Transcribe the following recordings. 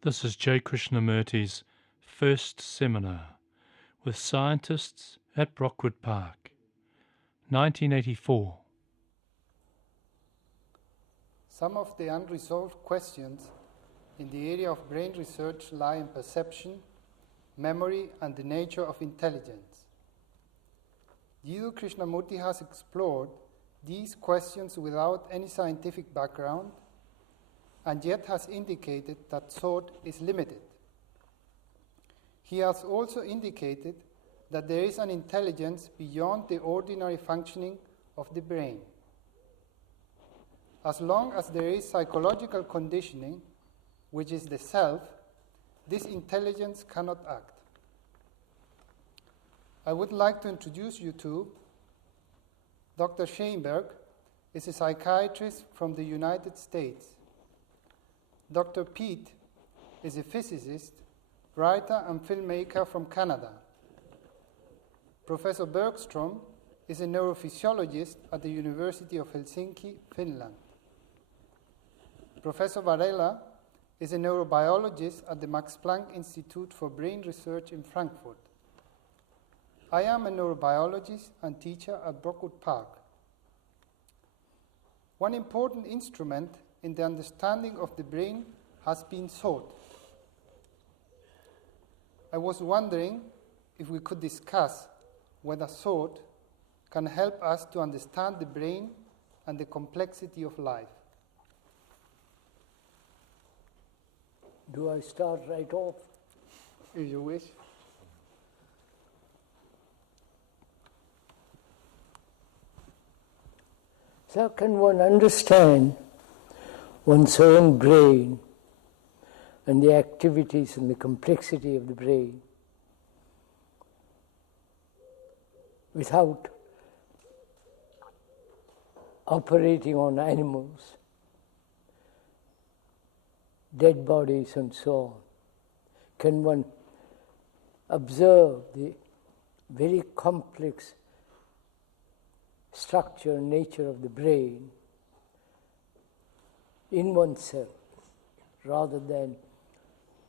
This is J. Krishnamurti's first seminar with scientists at Brockwood Park, 1984. Some of the unresolved questions in the area of brain research lie in perception, memory, and the nature of intelligence. Jiddu Krishnamurti has explored these questions without any scientific background, and yet has indicated that thought is limited. He has also indicated that there is an intelligence beyond the ordinary functioning of the brain. As long as there is psychological conditioning, which is the self, this intelligence cannot act. I would like to introduce you to Dr. Sheinberg, is a psychiatrist from the United States. Dr. Pete is a physicist, writer, and filmmaker from Canada. Professor Bergström is a neurophysiologist at the University of Helsinki, Finland. Professor Varela is a neurobiologist at the Max Planck Institute for Brain Research in Frankfurt. I am a neurobiologist and teacher at Brockwood Park. One important instrument in the understanding of the brain has been thought. I was wondering if we could discuss whether thought can help us to understand the brain and the complexity of life. Do I start right off? If you wish. So can one understand one's own brain and the activities and the complexity of the brain without operating on animals, dead bodies and so on? Can one observe the very complex structure and nature of the brain in oneself rather than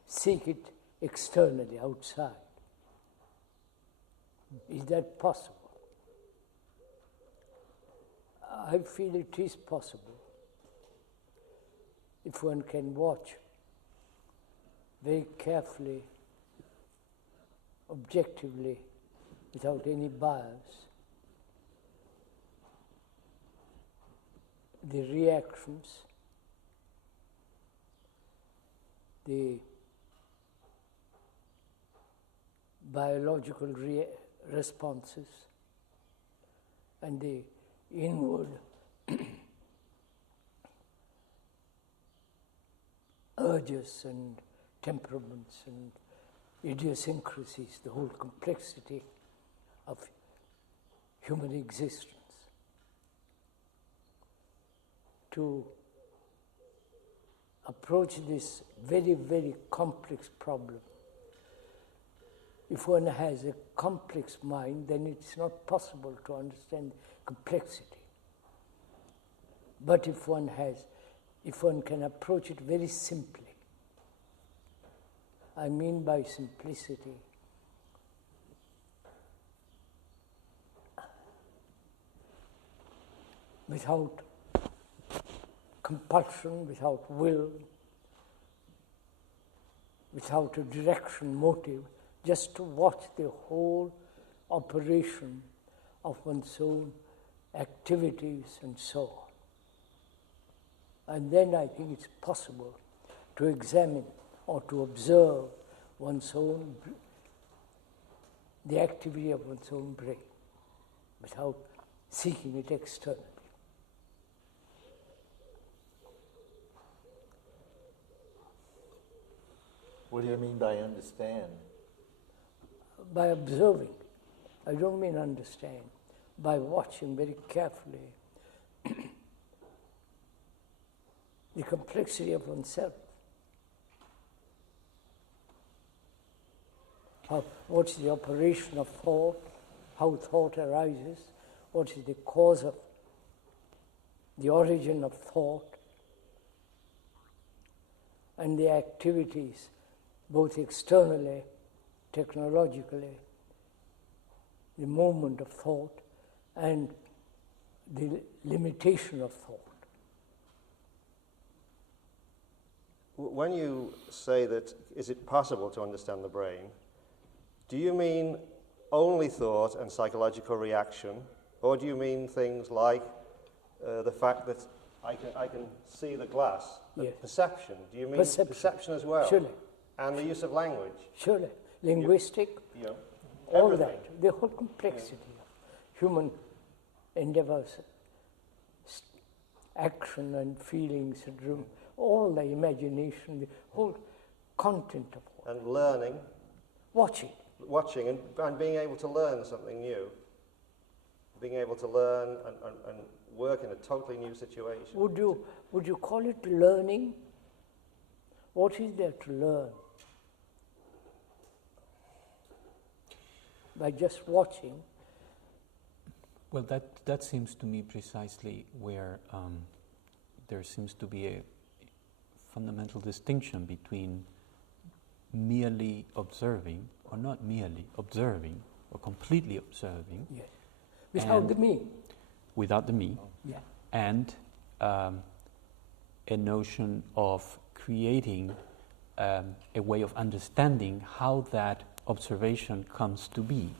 seek it externally, outside? Is that possible? I feel it is possible if one can watch very carefully, objectively, without any bias, the reactions, the biological responses, and the inward urges and temperaments and idiosyncrasies, the whole complexity of human existence. To approach this very, very complex problem, if one has a complex mind, then it's not possible to understand complexity. But if one can approach it very simply, I mean by simplicity, without compulsion, without will, without a direction, motive, just to watch the whole operation of one's own activities and so on. And then I think it's possible to examine or to observe the activity of one's own brain without seeking it externally. What do you mean by understand? By observing. I don't mean understand. By watching very carefully the complexity of oneself. What's the operation of thought, how thought arises, what is the cause of the origin of thought, and the activities, both externally, technologically, the movement of thought, and the limitation of thought. When you say that, is it possible to understand the brain, do you mean only thought and psychological reaction, or do you mean things like the fact that I can see the glass, Yes. perception? Do you mean perception as well? Surely. And the use of language? Surely. Linguistic, You know, all everything. that, the whole complexity of human endeavors, action and feelings, and all the imagination, the whole content of all. And learning, Watching. and being able to learn something new. Being able to learn and work in a totally new situation. Would you call it learning? What is there to learn? By just watching? Well, that seems to me precisely where there seems to be a fundamental distinction between merely observing, or not merely observing, or completely observing. Yes. Without the me. Without the me. Yeah. And a notion of creating a way of understanding how that observation comes to be,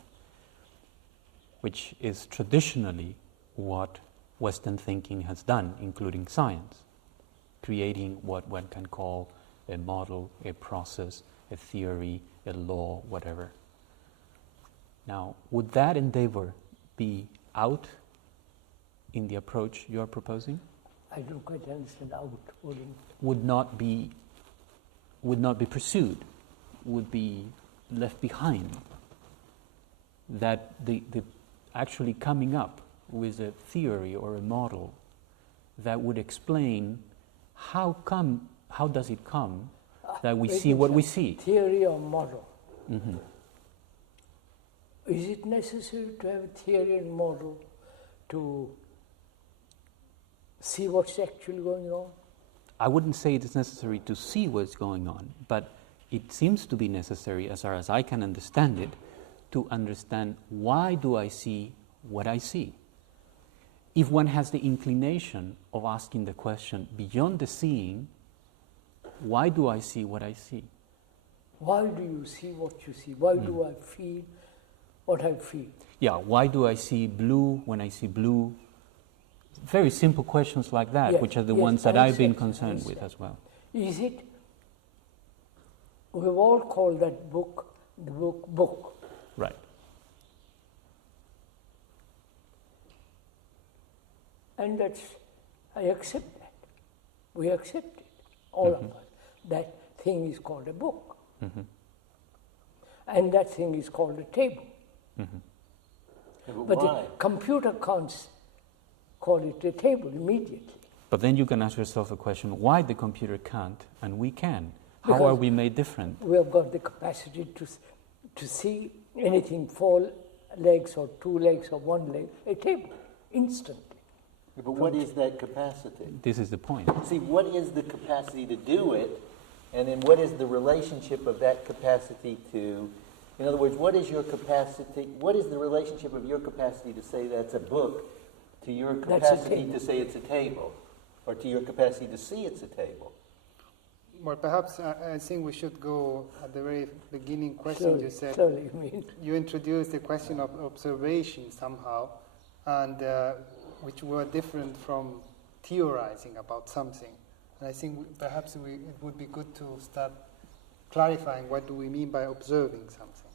which is traditionally what Western thinking has done, including science, creating what one can call a model, a process, a theory, a law, whatever. Now, would that endeavor be out in the approach you are proposing? I don't quite understand out. Would not be pursued, would be left behind. That the actually coming up with a theory or a model that would explain how does it come that we see what we see. Theory or model. Mm-hmm. Is it necessary to have a theory and model to see what's actually going on? I wouldn't say it is necessary to see what's going on, but it seems to be necessary, as far as I can understand it, to understand why do I see what I see. If one has the inclination of asking the question beyond the seeing, why do I see what I see? Why do you see what you see? Why do I feel what I feel? Yeah, why do I see blue when I see blue? Very simple questions like that, Yes, which are the yes, ones that I've been I concerned with understand. as well. Is it? We've all called that book the book. Right. And I accept that. We accept it, all of us. That thing is called a book. Mm-hmm. And that thing is called a table. Mm-hmm. Yeah, But why? the computer can't call it a table immediately. But then you can ask yourself the question, why the computer can't and we can? How Because are we made different? We have got the capacity to see anything, 4 legs or 2 legs or 1 leg, a table, instantly. Yeah, but what is that capacity? This is the point. See, what is the capacity to do it, and then what is the relationship of that capacity to, in other words, what is your capacity, what is the relationship of your capacity to say that's a book to your capacity to say it's a table, or to your capacity to see it's a table? Well, perhaps I think we should go at the very beginning question Slowly, you said. slowly, I mean. You introduced the question of observation somehow, and which were different from theorizing about something. And I think perhaps it would be good to start clarifying what do we mean by observing something.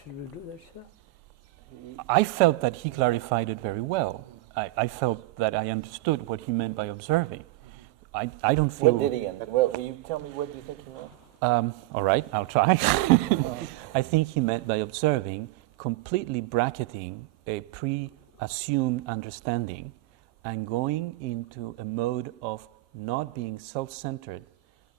Should we do that, sir? I felt that he clarified it very well. I felt that I understood what he meant by observing. I don't feel... What did he end? Well, will you tell me what you think he meant? All right, I'll try. I think he meant by observing completely bracketing a pre-assumed understanding and going into a mode of not being self-centered,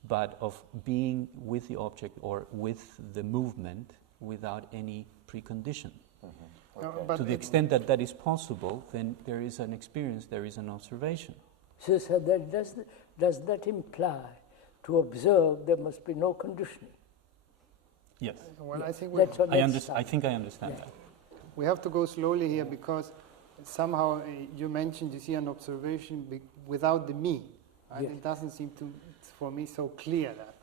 but of being with the object or with the movement without any precondition. Mm-hmm. Okay. But To the extent that that is possible, then there is an experience, there is an observation. So, sir, that does that imply to observe there must be no conditioning? Yes. Well, Yeah. I think That's what I think I understand Yeah. that. we have to go slowly here because somehow you mentioned you see an observation without the me. And Yes. it doesn't seem to, for me, so clear that.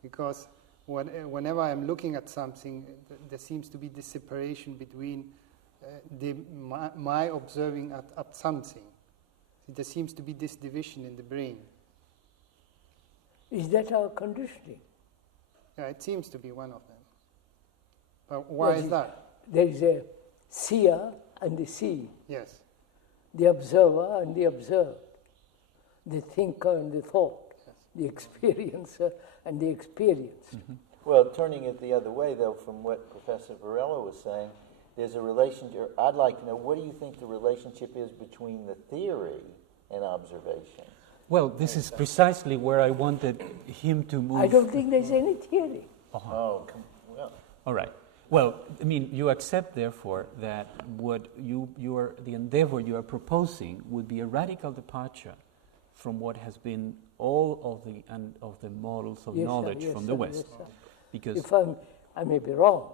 Because whenever I'm looking at something, there seems to be this separation between my observing at something. There seems to be this division in the brain. Is that our conditioning? Yeah, it seems to be one of them. But why Yes, is that? There is a seer and the see, Yes. the observer and the observed, the thinker and the thought, the experiencer and the experienced. Well, turning it the other way, though, from what Professor Varela was saying, there's a relationship. I'd like to know, what do you think the relationship is between the theory and observation? Well, this is precisely where I wanted him to move. I don't think there's any theory. Oh, well. All right. Well, I mean, you accept, therefore, that what the endeavor you are proposing would be a radical departure from what has been all of the models of Yes, sir, knowledge yes, from sir, the West. yes, sir. Because If I may be wrong.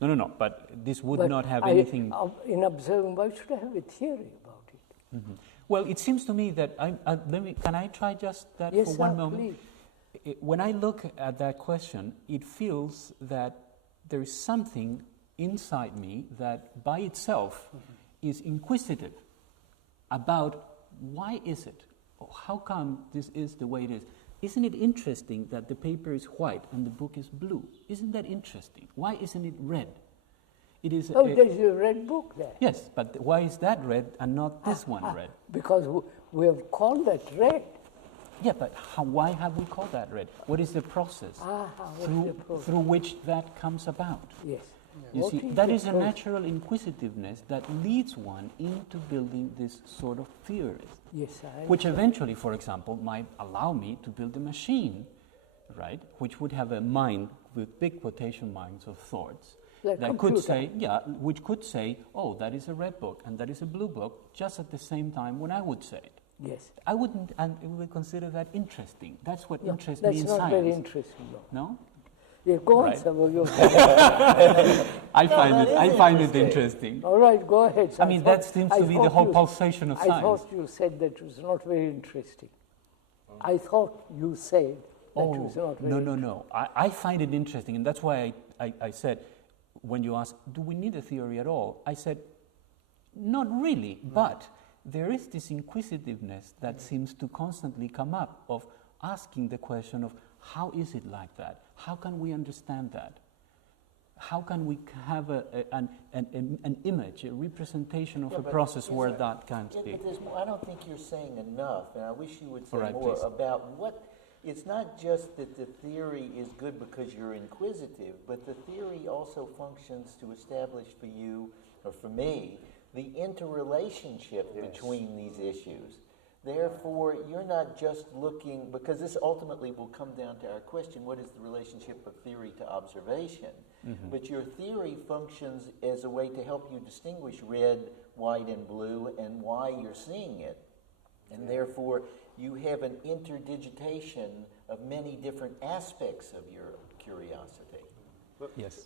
no, but this would but not have anything. In observing, why should I have a theory about it? Well, it seems to me that can I try just that Yes, for sir, one moment? please. When I look at that question, it feels that there is something inside me that by itself is inquisitive about why is it, or how come this is the way it is. Isn't it interesting that the paper is white and the book is blue? Isn't that interesting? Why isn't it red? It is. There's a red book there. Yes, but why is that red and not this one red? Because we have called that red. Yeah, but why have we called that red? What is the process through which that comes about? Yes. You What see, is that the is a process? natural inquisitiveness that leads one into building this sort of theories, Yes, which eventually, for example, might allow me to build a machine, right, which would have a mind with big quotation marks of thoughts. Like that computer. could say, which could say, oh, that is a red book and that is a blue book, just at the same time when I would say it. Yes. I wouldn't, and we would consider that interesting. That's what No, interests that's me in not science. very interesting, no. No? Yeah, go on, Right. sir. Well, I find it interesting. all right, go ahead. Sir. I mean, that seems to be the whole pulsation of I science. thought you said that was not very interesting. I thought you said that was not very No. I find it interesting, and that's why I said, when you ask, do we need a theory at all? I said, not really, but there is this inquisitiveness that seems to constantly come up of asking the question of, how is it like that? How can we understand that? How can we have an image, a representation of a process where that can't be? But there's more, I don't think you're saying enough, and I wish you would say All right, more please. about what. It's not just that the theory is good because you're inquisitive, but the theory also functions to establish for you, or for me, the interrelationship between these issues. Therefore, you're not just looking, because this ultimately will come down to our question, what is the relationship of theory to observation? But your theory functions as a way to help you distinguish red, white, and blue, and why you're seeing it. And therefore, you have an interdigitation of many different aspects of your curiosity. Yes.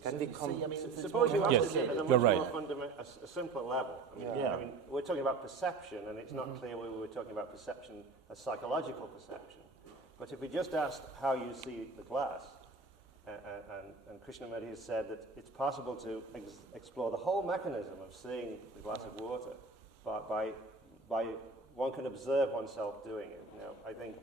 Suppose you Yes, ask it at a you're much right. more a simpler level. I mean, we're talking about perception, and it's not clear whether we're talking about perception as psychological perception. But if we just asked how you see the glass, and Krishnamurti has said that it's possible to explore the whole mechanism of seeing the glass of water by one can observe oneself doing it. You know, I think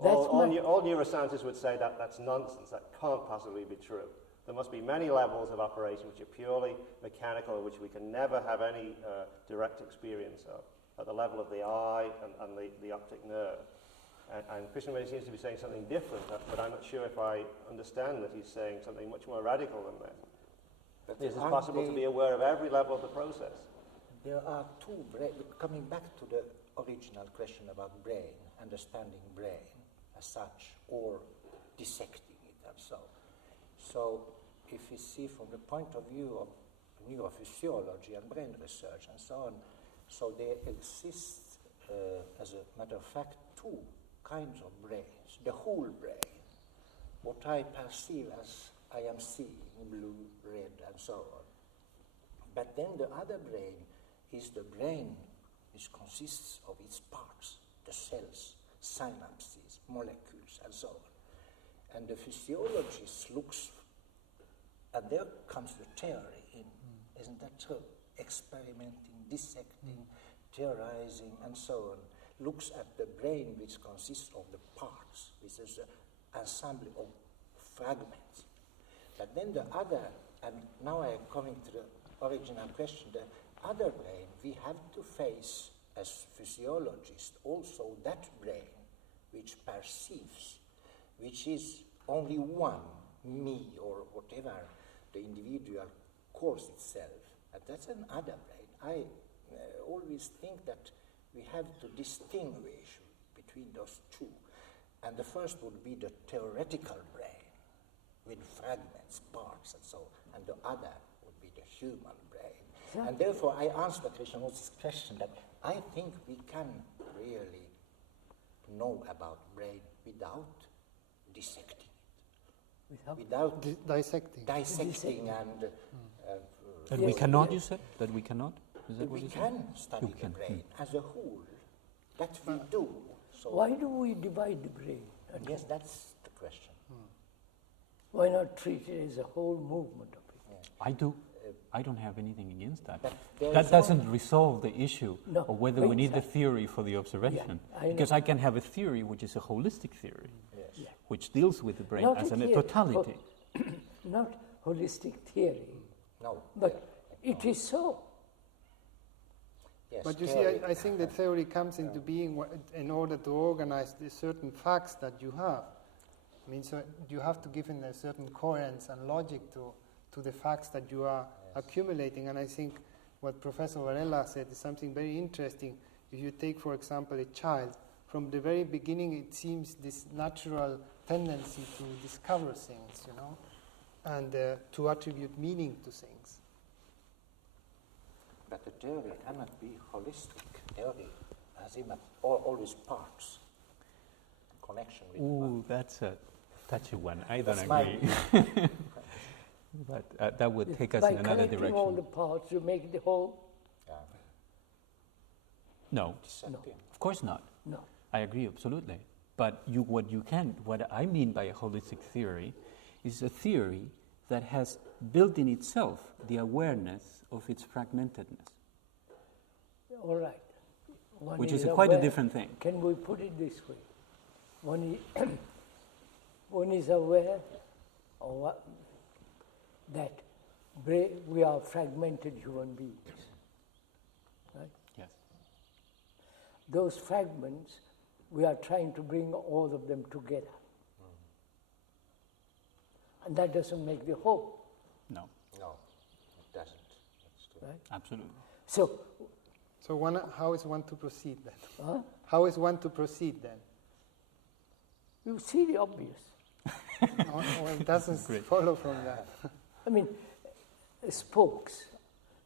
all neuroscientists would say that that's nonsense. That can't possibly be true. There must be many levels of operation which are purely mechanical, which we can never have any direct experience of, at the level of the eye and the optic nerve. And Krishnamurti seems to be saying something different, but I'm not sure if I understand that he's saying something much more radical than that. Is it possible to be aware of every level of the process? There are two, coming back to the original question about brain, understanding brain as such, or dissecting it and so. So if we see from the point of view of neurophysiology and brain research and so on, so there exists, as a matter of fact, two kinds of brains, the whole brain, what I perceive as I am seeing, blue, red, and so on. But then the other brain is the brain which consists of its parts, the cells, synapses, molecules, and so on. And the physiologist looks, and there comes the theory in, isn't that so? Experimenting, dissecting, theorizing, and so on, looks at the brain which consists of the parts, which is an ensemble of fragments. But then the other, and now I am coming to the original question, the other brain, we have to face as physiologists also that brain which perceives, which is only one, me or whatever the individual calls itself, and that's another brain. I always think that we have to distinguish between those two. And the first would be the theoretical brain with fragments, parts, and so on, and the other would be the human brain. Yeah. And therefore, I answer Krishnamurti's question that I think we can really know about brain without dissecting it. Without dissecting and... that we cannot, you said? That we cannot? Is that what we you can study the brain as a whole. That we do. So why do we divide the brain? Yes, that's the question. Why not treat it as a whole movement of it? Yeah. I do. I don't have anything against that. That doesn't resolve the issue of whether we need the theory for the observation. Yeah, because I can have a theory which is a holistic theory, yes. which deals with the brain Not as a theory, totality. Not holistic theory. No. But it is so. Yes, but you see, I think the theory comes into being in order to organize the certain facts that you have. I mean, so you have to give in a certain coherence and logic to the facts that you are accumulating. And I think what Professor Varela said is something very interesting. If you take, for example, a child, from the very beginning it seems this natural tendency to discover things, you know, and to attribute meaning to things. But the theory cannot be holistic. Theory has always parts, connection with Ooh, that's a touchy one. I don't That's agree. But that would take us in another direction. By collecting all the parts, you make the whole? No, of course not. No. I agree absolutely. But what I mean by a holistic theory is a theory that has built in itself the awareness of its fragmentedness. All right. Which is quite a different thing. Can we put it this way? One is aware of that we are fragmented human beings. Right? Yes. Those fragments, we are trying to bring all of them together. And that doesn't make the whole. No. No, it doesn't. That's true. Right? Absolutely. So how is one to proceed then? Huh? How is one to proceed then? You see the obvious. Well, it doesn't follow from that. I mean, spokes.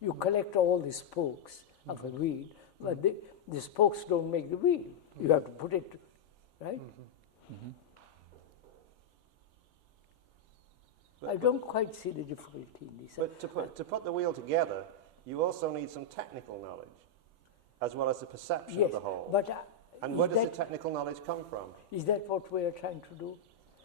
You collect all the spokes of a wheel, but the spokes don't make the wheel. You have to put it, right? Mm-hmm. I don't quite see the difficulty in this. But to put the wheel together, you also need some technical knowledge, as well as the perception of the whole. But and where does the technical knowledge come from? Is that what we are trying to do?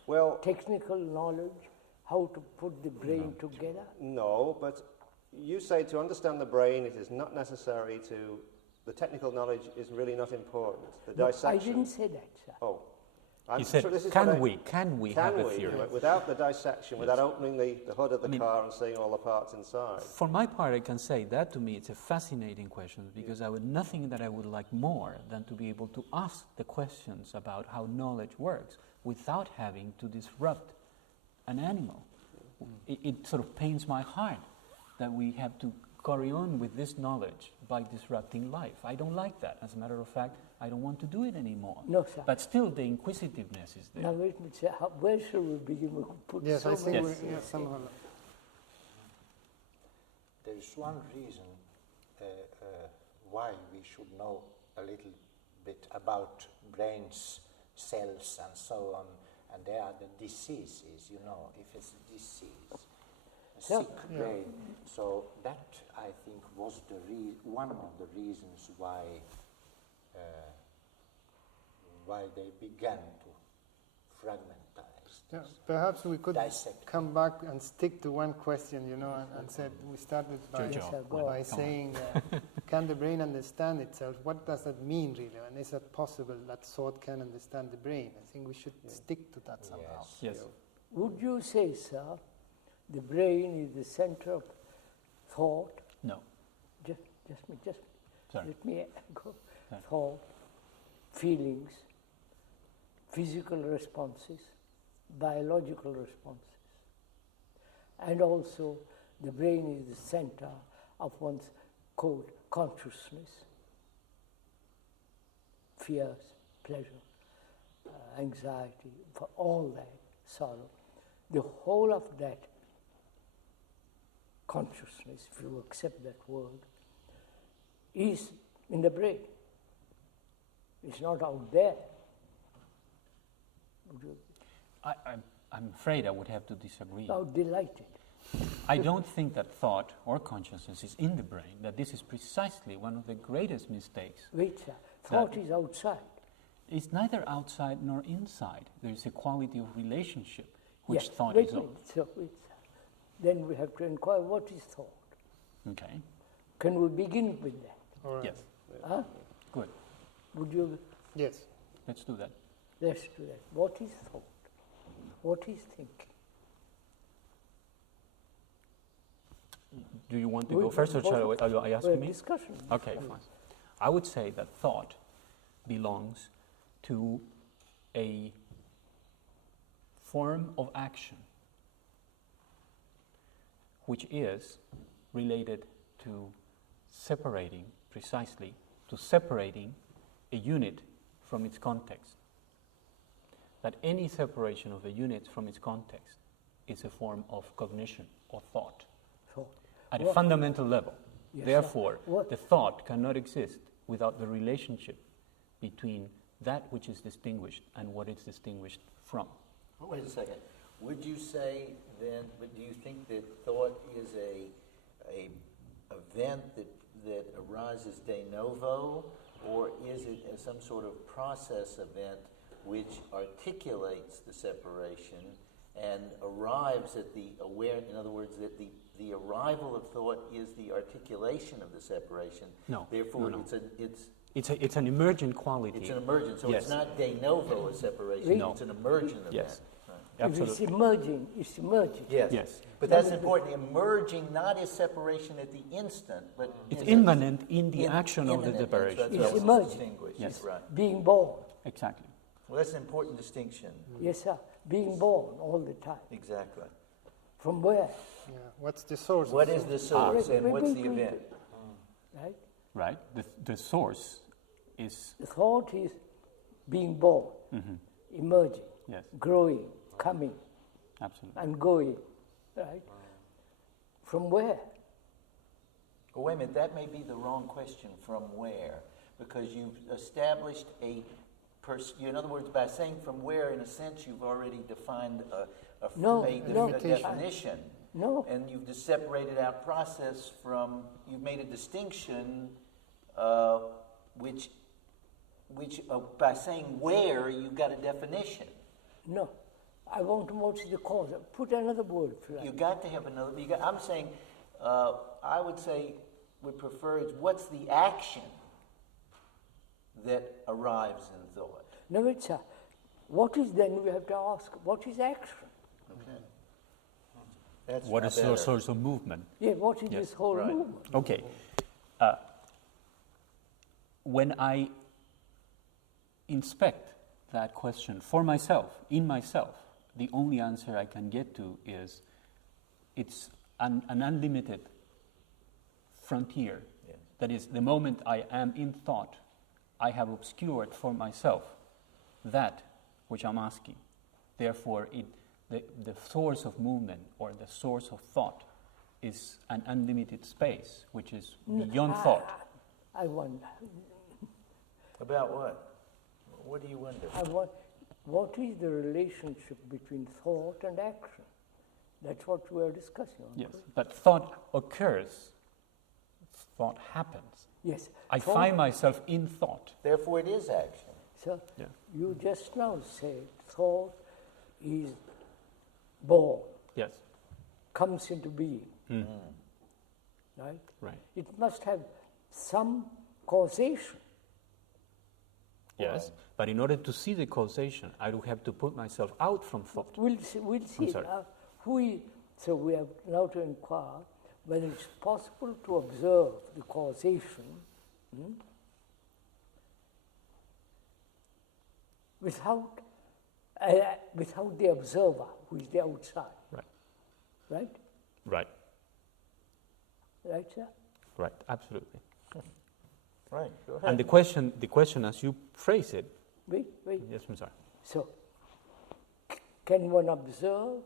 Well, technical knowledge, how to put the brain together? No, but you say to understand the brain, it is not necessary to. The technical knowledge is really not important. The dissection. I didn't say that, sir. Oh. You said, can we have a theory? Without the dissection, without opening the hood of the car and seeing all the parts inside. For my part, I can say that to me it's a fascinating question because nothing that I would like more than to be able to ask the questions about how knowledge works without having to disrupt an animal. It sort of pains my heart that we have to carry on with this knowledge by disrupting life. I don't like that. As a matter of fact, I don't want to do it anymore. No, sir. But still, the inquisitiveness is there. Now, wait a minute, sir. Where should we begin? We could put yes, so I think many somehow. There is one reason why we should know a little bit about brain's cells and so on, and there are the diseases, you know, if it's a disease, a sick brain. So that, I think, was one of the reasons why they began to fragmentize. Yeah, perhaps we could dissect. come back and stick to one question, you know, and said we start with by saying, can the brain understand itself? What does that mean, really? And is it possible that thought can understand the brain? I think we should stick to that somehow. Yes. Would you say, sir, the brain is the center of thought? No. Just Sorry. let me go. Sorry. Thought, feelings, physical responses, biological responses. And also, the brain is the center of one's, quote, consciousness, fears, pleasure, anxiety, for all that, sorrow. The whole of that consciousness, if you accept that word, is in the brain. It's not out there. I'm afraid I would have to disagree. How delighted. I don't think that thought or consciousness is in the brain, that this is precisely one of the greatest mistakes. Wait, sir. Thought is outside. It's neither outside nor inside. There is a quality of relationship which Yes, thought wait is a of. minute. So then we have to inquire what is thought. Okay. Can we begin with that? All right. Yes. Huh? Good. Would you? Yes. Let's do that. Let's do that. What is thought? What is thinking? Do you want to go first, or shall I ask me? Discussion. Okay, fine. I would say that thought belongs to a form of action which is related to separating a unit from its context. That any separation of a unit from its context is a form of cognition or thought at a fundamental level. Yes, Therefore, sir. the thought cannot exist without the relationship between that which is distinguished and what it's distinguished from. Wait a second. Would you say then, do you think that thought is a event that arises de novo, or is it some sort of process event which articulates the separation and arrives at the in other words, that the arrival of thought is the articulation of the separation? No. Therefore, No. it's an emergent quality. an emergent, so Yes. it's not de novo a separation, No. it's an emergent event. Yes. Right. If it's Absolutely. emerging, it's emerging. Yes. Yes. But that's important. Emerging not as separation at the instant, but It's as immanent in the in- action of the immanent. separation. That's It's what I was emerging. distinguished. Yes. Right. Being born. Exactly. Well, that's an important distinction. Yes, sir. Being born all the time. Exactly. From where? Yeah. What's the source? What of is thought? the source Wait, and wait, what's wait, the wait, event? Right? Right? The source is. The thought is being born, emerging, Yes, growing, coming, absolutely. and going. Right? From where? Well, wait a minute, that may be the wrong question, from where? Because you've established in other words, by saying from where, in a sense, you've already defined a definition. No. And you've just separated out process from, you've made a distinction which by saying where, you've got a definition. No. I want to know what's the cause. Put another word for that. You got to have another. I'm saying, I would prefer is what's the action that arrives in thought. No, it's what is then we have to ask, what is action? Okay. That's What is better. the source of movement? Yeah, what is Yes, this whole right. movement? Okay. When I inspect that question for myself, in myself, the only answer I can get to is it's an unlimited frontier. Yes. That is, the moment I am in thought, I have obscured for myself that which I'm asking. Therefore, the source of movement or the source of thought is an unlimited space, which is beyond thought. I wonder. About what? What do you wonder? I want what is the relationship between thought and action? That's what we are discussing. Yes, but thought occurs. Thought happens. Yes. I find myself in thought. Therefore, it is action. So Yeah. you just now said thought is born, Yes. comes into being, right? Right. It must have some causation. Yes. But in order to see the causation, I will have to put myself out from thought. We'll see. sorry. So we have now to inquire whether it's possible to observe the causation without the observer, who is the outside. Right. Right? Right. Right, sir? Right. Absolutely. Right, go ahead. And the question as you phrase it. Wait. Yes, I'm sorry. So, can one observe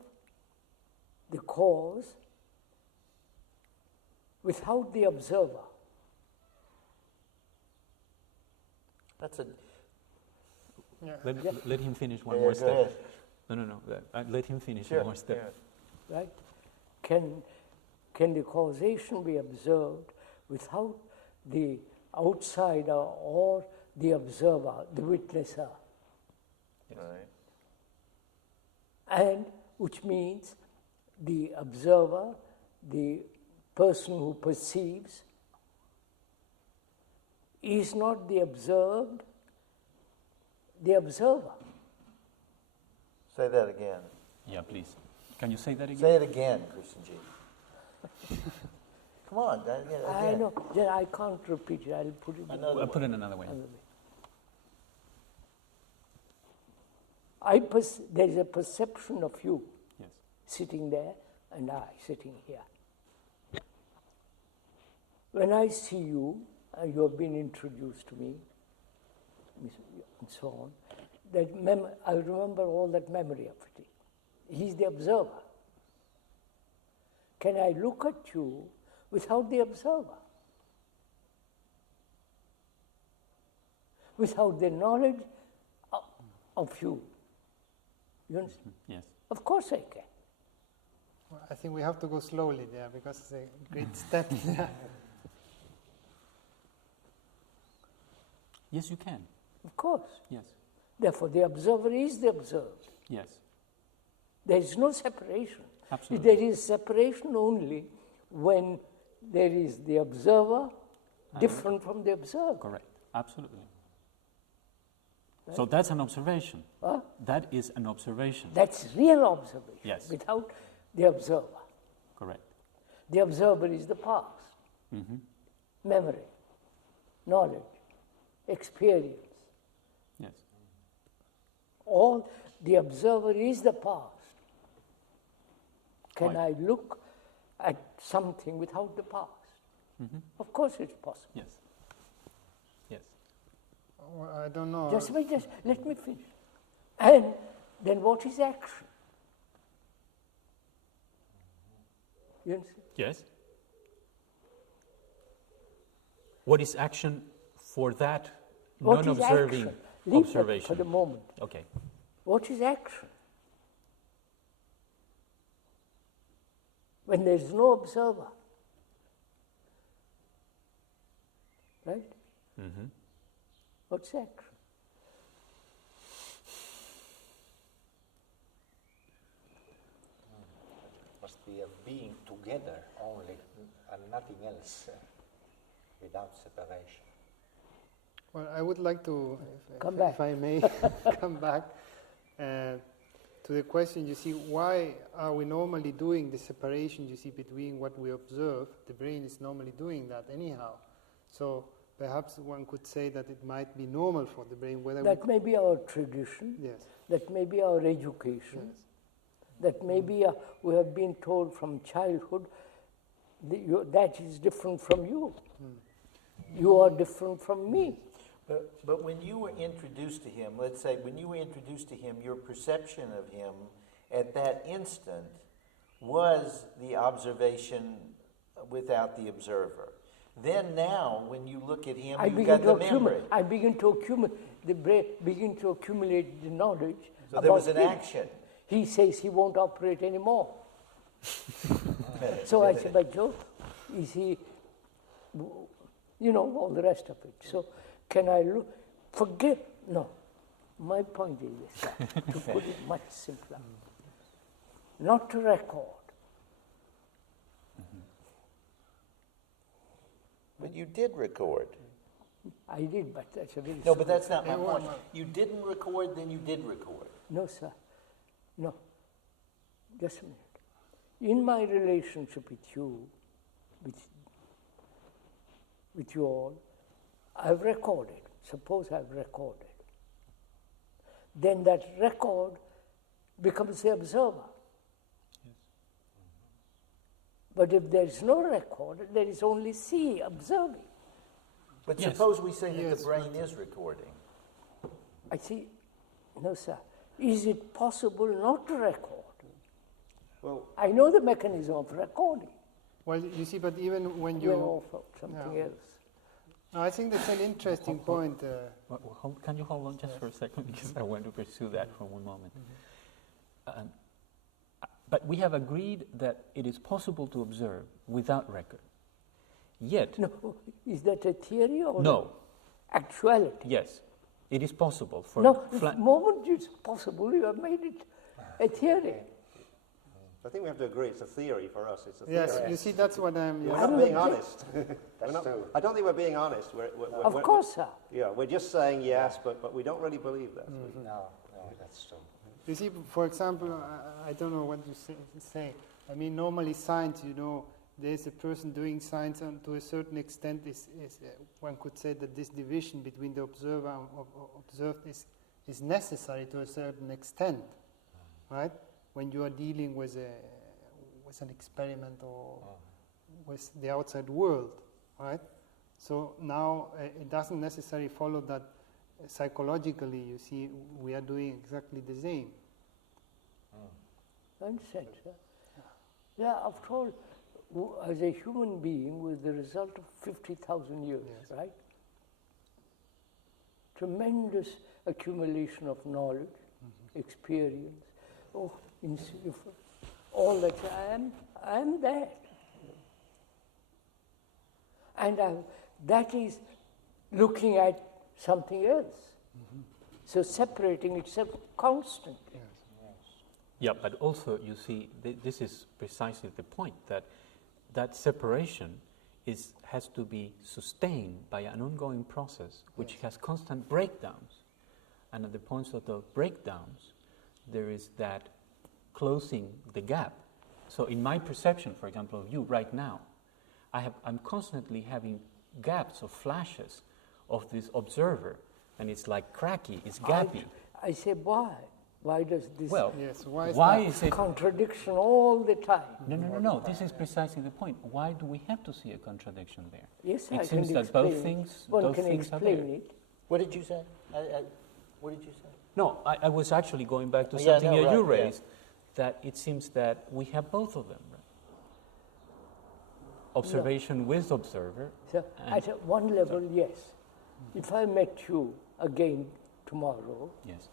the cause without the observer? That's a... Let him finish one Yeah, more go step. ahead. No. Let him finish Sure, one more step. yeah. Right? Can the causation be observed without the outsider or the observer, the witnesser? Right. And which means the observer, the person who perceives, is not the observed, the observer. Say that again. Yeah, please. Can you say that again? Say it again, Christian G. Come on, again. I know, then I can't repeat it. I'll put it Another I'll put it another way. another way. There is a perception of you Yes. sitting there and I sitting here. When I see you, and you have been introduced to me, and so on, I remember all that memory of it. He's the observer. Can I look at you without the observer? Without the knowledge of you? You understand? Yes. Of course I can. Well, I think we have to go slowly there because it's a great step there. Yes, you can. Of course. Yes. Therefore, the observer is the observed. Yes. There is no separation. Absolutely. There is separation only when there is the observer different from the observer. Correct. Absolutely. So that's an observation. Huh? That is an observation. That's real observation. Yes. Without the observer. Correct. The observer is the past, memory, knowledge, experience. Yes. All the observer is the past. Can Right. I look at something without the past? Of course it's possible. Yes. Yes. Well, I don't know. Just let me finish. And then what is action? You understand? Yes. What is action for that What is non-observing action? Leave that observation? for the moment. Okay. What is action? When there is no observer. Right? What's action? Must be a being together only and nothing else without separation. Well, I would like to, if I may, come back to the question, you see, why are we normally doing the separation, you see, between what we observe? The brain is normally doing that anyhow. So perhaps one could say that it might be normal for the brain, whether That may be our tradition. Yes. That may be our education. Yes. That may be we have been told from childhood that is different from you. You are different from me. But when you were introduced to him, let's say, when you were introduced to him, your perception of him at that instant was the observation without the observer. Then now, when you look at him, you've got the memory. I begin to the brain begin to accumulate the knowledge. So there was about an him. action. He says he won't operate anymore. So I said, but Joe, is he, you know, all the rest of it. So can I forgive? No. My point is this, to put it much simpler. Not to record. But you did record. I did, but that's a very No, but that's not my Yeah, point. well, You didn't record, then you did record. No, sir. No. Just a minute. In my relationship with you, with you all, I've recorded. Suppose I've recorded. Then that record becomes the observer. But if there is no record, there is only C observing. But Yes. suppose we say that Yes, the brain is recording. I see. No, sir. Is it possible not to record? Well, I know the mechanism of recording. Well, you see, but even when You you... know something Yeah. else. No, I think that's an interesting point. Can you hold on just for a second, because I want to pursue that for one moment. But we have agreed that it is possible to observe without record. Yet, No, is that a theory or no, actuality? yes, it is possible for No, the moment it's possible, you have made it a theory. I think we have to agree it's a theory for us. It's a theory. Yes, you see, that's what I'm... We're I not don't being object. honest. That's true. I don't think we're being honest. Of course, sir. Yeah, we're just saying yes, but we don't really believe that. No, that's true. You see, for example, I don't know what you say. I mean, normally science, you know, there's a person doing science, and to a certain extent, one could say that this division between the observer and observed is necessary to a certain extent, right? When you are dealing with an experiment or with the outside world, right? So now it doesn't necessarily follow that psychologically, you see, we are doing exactly the same. I understand, sir. Yeah, after all, as a human being, with the result of 50,000 years, Yes. right? Tremendous accumulation of knowledge, experience, all that. I am that. And that is looking at something else. So separating itself constantly. Yeah, but also, you see, this is precisely the point, that separation has to be sustained by an ongoing process which has constant breakdowns. And at the points of the breakdowns, there is that closing the gap. So in my perception, for example, of you right now, I'm constantly having gaps or flashes of this observer, and it's like cracky, it's gappy. I say, why? Why does this Yes, why is it? contradiction all the time? No. This is precisely the point. Why do we have to see a contradiction there? Yes, it I seems can that explain both it. things, One both can things are explain there. it. What did you say? What did you say? No, I was actually going back to Oh, yeah, something no, that you right, yeah. raised, that it seems that we have both of them. Right? Observation with observer. So and- at one level, yes. If I met you again tomorrow, Yes.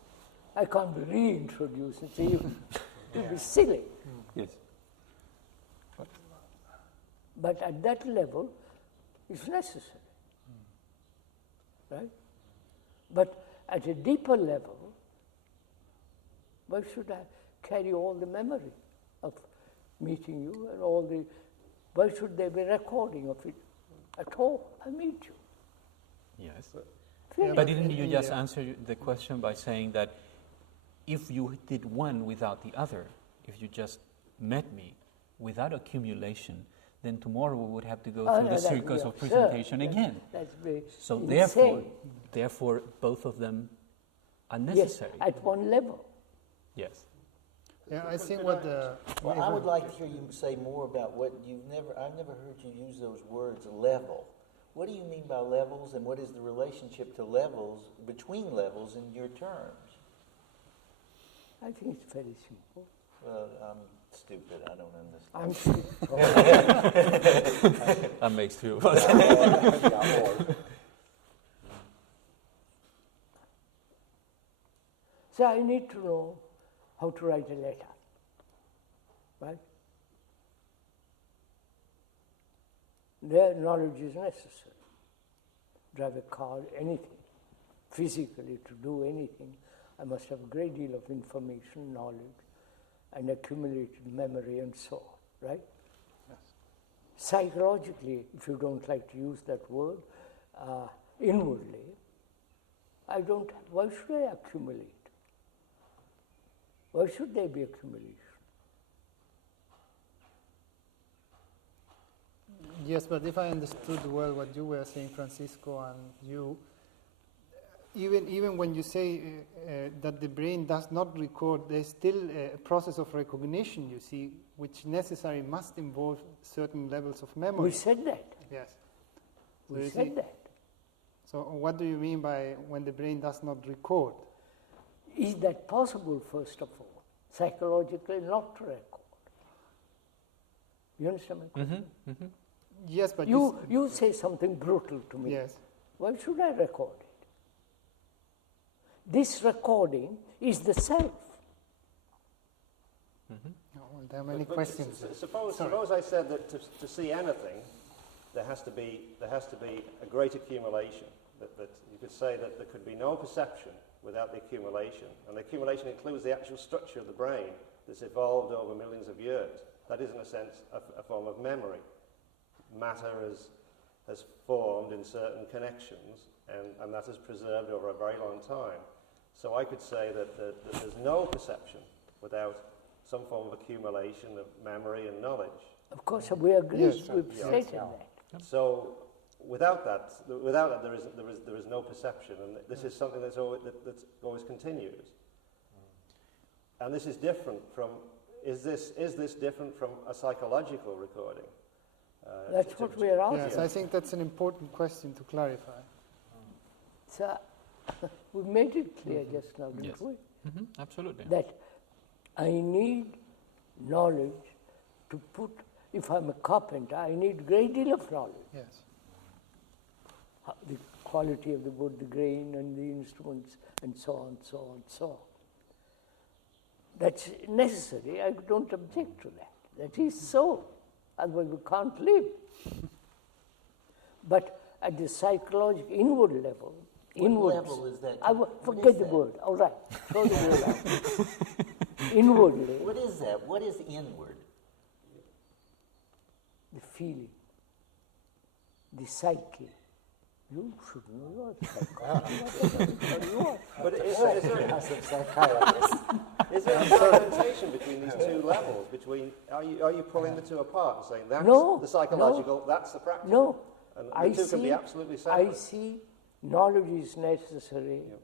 I can't be reintroduced and say you. It would be silly. Yes. But at that level, it's necessary. Right? But at a deeper level, why should I carry all the memory of meeting you and all the. Why should there be recording of it at all? I meet you. Yes. Finish. But didn't you just answer the question by saying that if you did one without the other, if you just met me without accumulation, then tomorrow we would have to go through the that'd be circus of absurd. presentation again. That's very So insane. therefore, both of them are Yes, necessary. at one level. Yes. Yeah, I think what the... Well, I would like to hear you say more about what I've never heard you use those words, level. What do you mean by levels, and what is the relationship to levels, between levels in your terms? I think it's very simple. Well, I'm stupid, I don't understand. I'm stupid. That makes two of Yeah, us. or So I need to know how to write a letter, right? Their knowledge is necessary. Drive a car, anything. Physically, to do anything, I must have a great deal of information, knowledge, and accumulated memory and so on, right? Yes. Psychologically, if you don't like to use that word, inwardly, why should I accumulate? Why should there be accumulation? Yes, but if I understood well what you were saying, Francisco, and you, even when you say that the brain does not record, there's still a process of recognition, you see, which necessarily must involve certain levels of memory. We said that. Yes. We said that. So what do you mean by when the brain does not record? Is that possible, first of all, psychologically not to record? You understand my question? Mm-hmm. Mm-hmm. Yes, but You say something brutal to me. Yes. Why should I record it? This recording is the self. Mm-hmm. Oh, well, there are many questions. Suppose I said that to see anything, there has to be a great accumulation. That you could say that there could be no perception without the accumulation, and the accumulation includes the actual structure of the brain that's evolved over millions of years. That is, in a sense, a form of memory. Matter has formed in certain connections, and that is preserved over a very long time. So I could say that there's no perception without some form of accumulation of memory and knowledge. Of course, we agree. Yes, We've yes. stated that. So without that, there is no perception, and this is something that's always continues. And this is different from. Is this different from a psychological recording? That's what we are asking. Yes, I think that's an important question to clarify. So we made it clear just now, didn't Yes. we? Mm-hmm. Absolutely. That I need knowledge to put, if I'm a carpenter, I need a great deal of knowledge. Yes. The quality of the wood, the grain, and the instruments, and so on, so on, so on. That's necessary. I don't object to that. That is so. Otherwise we can't live. But at the psychological, inward level, What level is that? Forget the word. All right. Throw the word out. Inwardly, What is that? What is inward? the feeling, the psyche. You should know your psychology. But is there a differentiation between these two levels? Are you pulling the two apart and saying that's No, the psychological, that's the practical? No, And the two can be absolutely separate. I see knowledge is necessary. Yeah.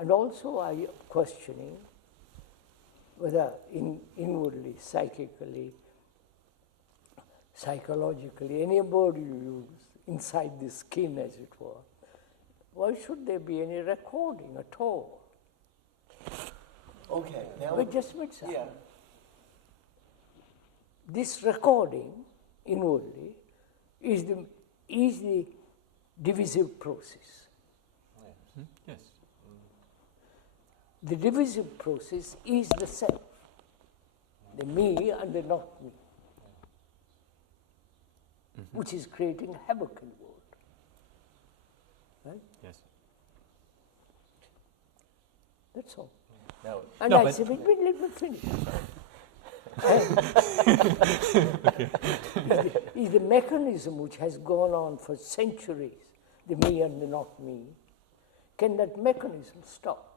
And also I am questioning whether inwardly, psychically, psychologically, any word you use, inside the skin as it were, why should there be any recording at all? Okay. Now, But just wait a second. yeah. This recording inwardly is the divisive process. Mhm. Yes. The divisive process is the self, the me and the not me, which is creating havoc in the world. Right? Yes. That's all. Now, And No, I but- said, let me finish. Is the mechanism which has gone on for centuries, the me and the not me, can that mechanism stop?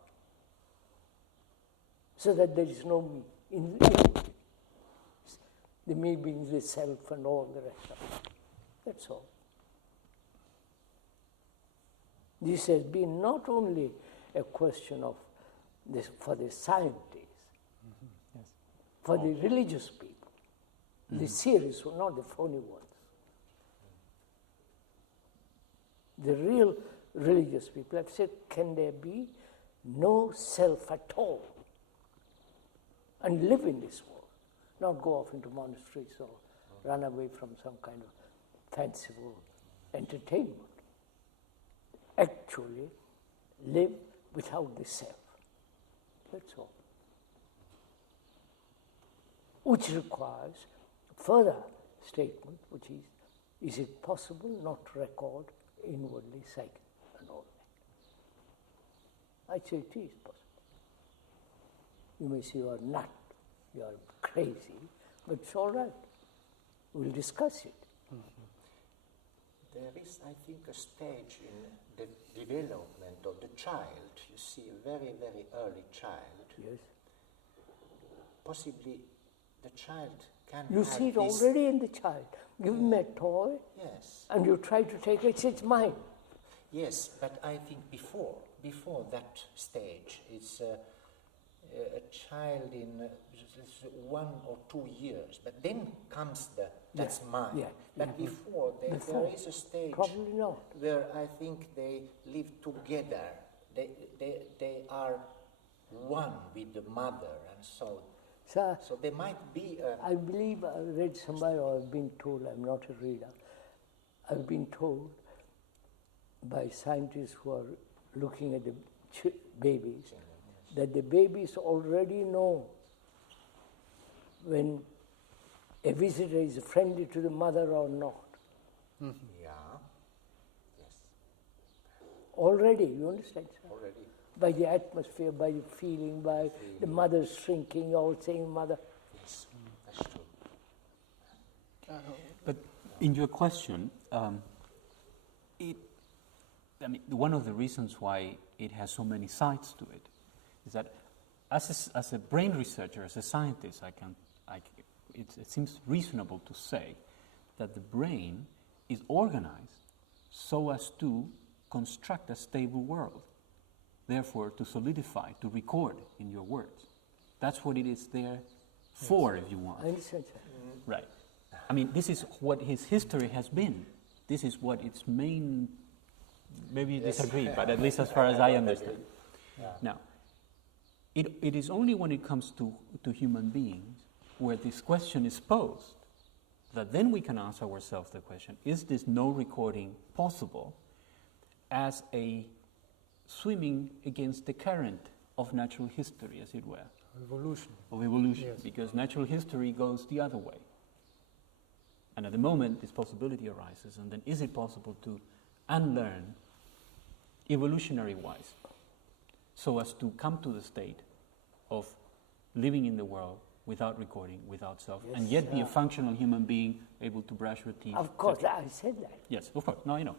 So that there is no me. In the me being the self and all the rest of it. That's all. This has been not only a question of this for the scientists, Yes. for the religious people, the serious ones, not the phony ones. The real religious people have said, can there be no self at all? And live in this world, not go off into monasteries or run away from some kind of fanciful entertainment. Actually live without the self. That's all. Which requires further statement, which is it possible not to record inwardly psychic and all that? I'd say it is possible. You may say you are nut, you are crazy, but it's all right. We'll discuss it. There is, I think, a stage in the development of the child. You see a very, very early child. Yes. Possibly the child can You have see it this. already in the child. Give him a toy Yes. and you try to take it, it's mine. Yes, but I think before that stage, it's a child in 1 or 2 years. But then comes that's mine. Yeah. But before there is a stage Probably not. where I think they live together. They are one with the mother, and so there might be a... I believe I read somewhere, or I've been told, I'm not a reader, I've been told by scientists who are looking at the babies, that the babies already know when a visitor is friendly to the mother or not. Yeah. Yes. Already, you understand, sir? Already. By the atmosphere, by the feeling, by the mother shrinking, all saying mother. Yes, that's true. But in your question, one of the reasons why it has so many sides to it is that as a brain researcher, as a scientist, it seems reasonable to say that the brain is organized so as to construct a stable world, therefore to solidify, to record in your words. That's what it is there for, if you want. I understand, sir. Right. I mean, this is what his history has been. This is what its main... Maybe you disagree, but at least as far as I understand. Yeah. Now, it is only when it comes to human beings where this question is posed that then we can ask ourselves the question, is this no recording possible as a swimming against the current of natural history, as it were? Evolution. Of evolution, Yes. because natural history goes the other way. And at the moment, this possibility arises, and then is it possible to unlearn evolutionary-wise so as to come to the state of living in the world without recording, without self, Yes, and yet be a sir. functional human being, able to brush your teeth. Of course, etc. I said that. Yes, of course. No, I know.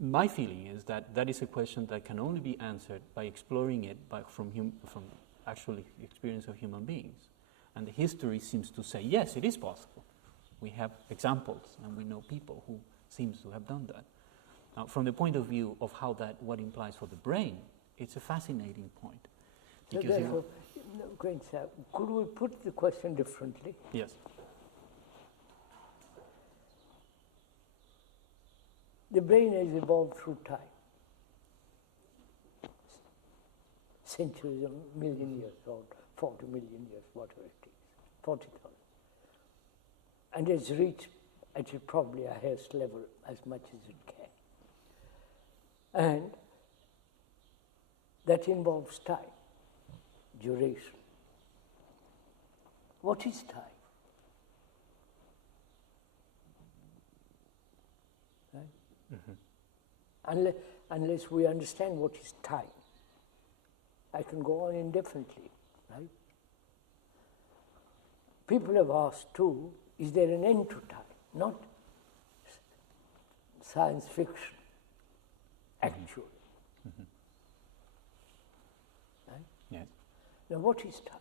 My feeling is that that is a question that can only be answered by exploring it from actual experience of human beings. And the history seems to say, yes, it is possible. We have examples, and we know people who seems to have done that. Now, from the point of view of what implies for the brain, it's a fascinating point. So Because therefore, Green, sir, could we put the question differently? yes, The brain has evolved through time. Centuries, a million years, or 40 million years, whatever it is, 40,000. And it's reached at probably a highest level as much as it can. And that involves time, duration. What is time? Right? Unless we understand what is time, I can go on indefinitely, right? People have asked too, is there an end to time? Not science fiction, actually. Right? yes. Now what is time?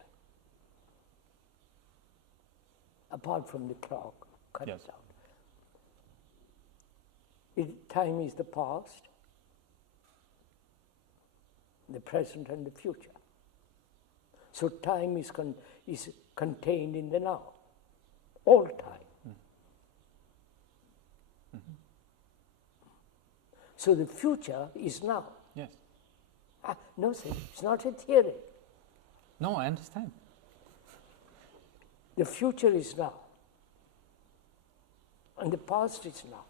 Apart from the clock, cut Yes. it out. Time is the past, the present and the future. So time is contained in the now, all time. So the future is now. Yes. No, sir, it's not a theory. No, I understand. The future is now, and the past is now.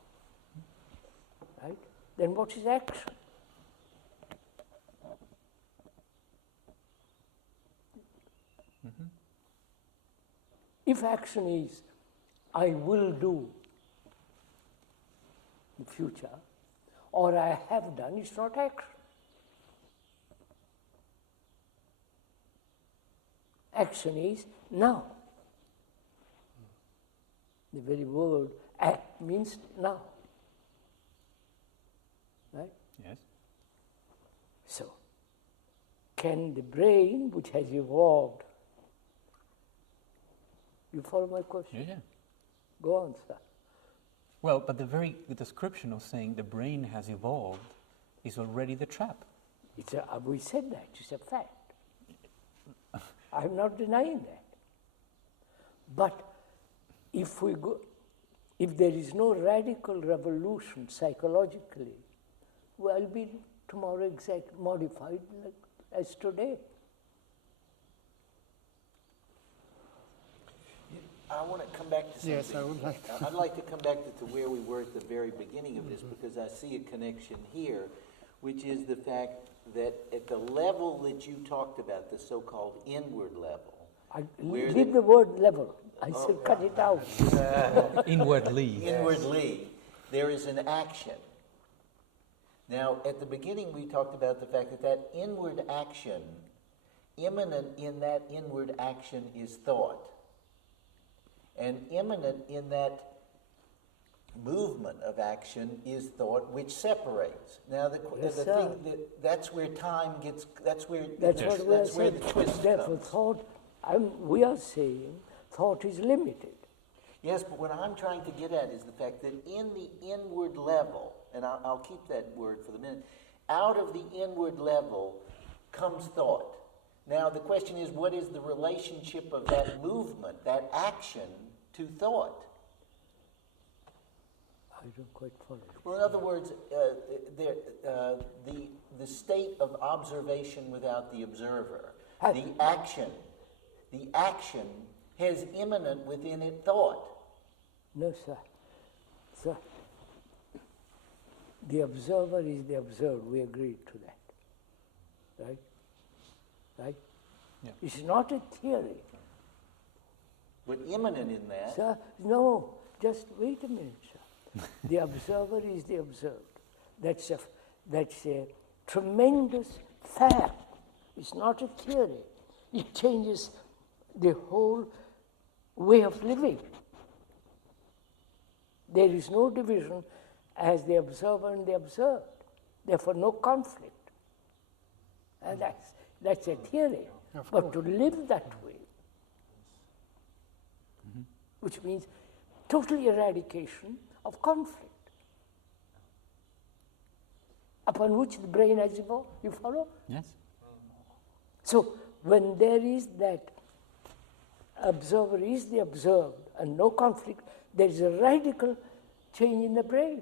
Right? then what is action? If action is, I will do in future, or I have done, it's not action. Action is now. The very word act means now. Right? Yes. So, can the brain, which has evolved, you follow my question? Yeah. Go on, sir. Well, but the very description of saying the brain has evolved is already the trap. We said that, it's a fact. I'm not denying that. But if there is no radical revolution psychologically, we'll be tomorrow modified like as today. I want to come back to something. Yes, I would like to. I'd like to come back to where we were at the very beginning of this, because I see a connection here, which is the fact that at the level that you talked about, the so-called inward level, Leave the word level. I said cut it out. Inwardly. There is an action. Now, at the beginning, we talked about the fact that inward action, immanent in that inward action is thought. And immanent in that movement of action is thought, which separates. Now, that's where time gets. That's where the twist Therefore, comes. thought. We are saying thought is limited. Yes, but what I'm trying to get at is the fact that in the inward level, and I'll keep that word for the minute, out of the inward level comes thought. Now, the question is, what is the relationship of that movement, that action, to thought? I don't quite follow. Well, in other words, the state of observation without the observer, the action has immanent within it thought. No, sir. Sir, the observer is the observed. We agreed to that. Right? Right? Yeah. It's not a theory. But immanent in that. Sir, no, just wait a minute, sir. The observer is the observed. That's a tremendous fact. It's not a theory. It changes the whole way of living. There is no division as the observer and the observed. Therefore, no conflict. And that's a theory. But to live that way, which means total eradication of conflict, upon which the brain has evolved. You follow? Yes. So when there is that observer is the observed and no conflict, there is a radical change in the brain.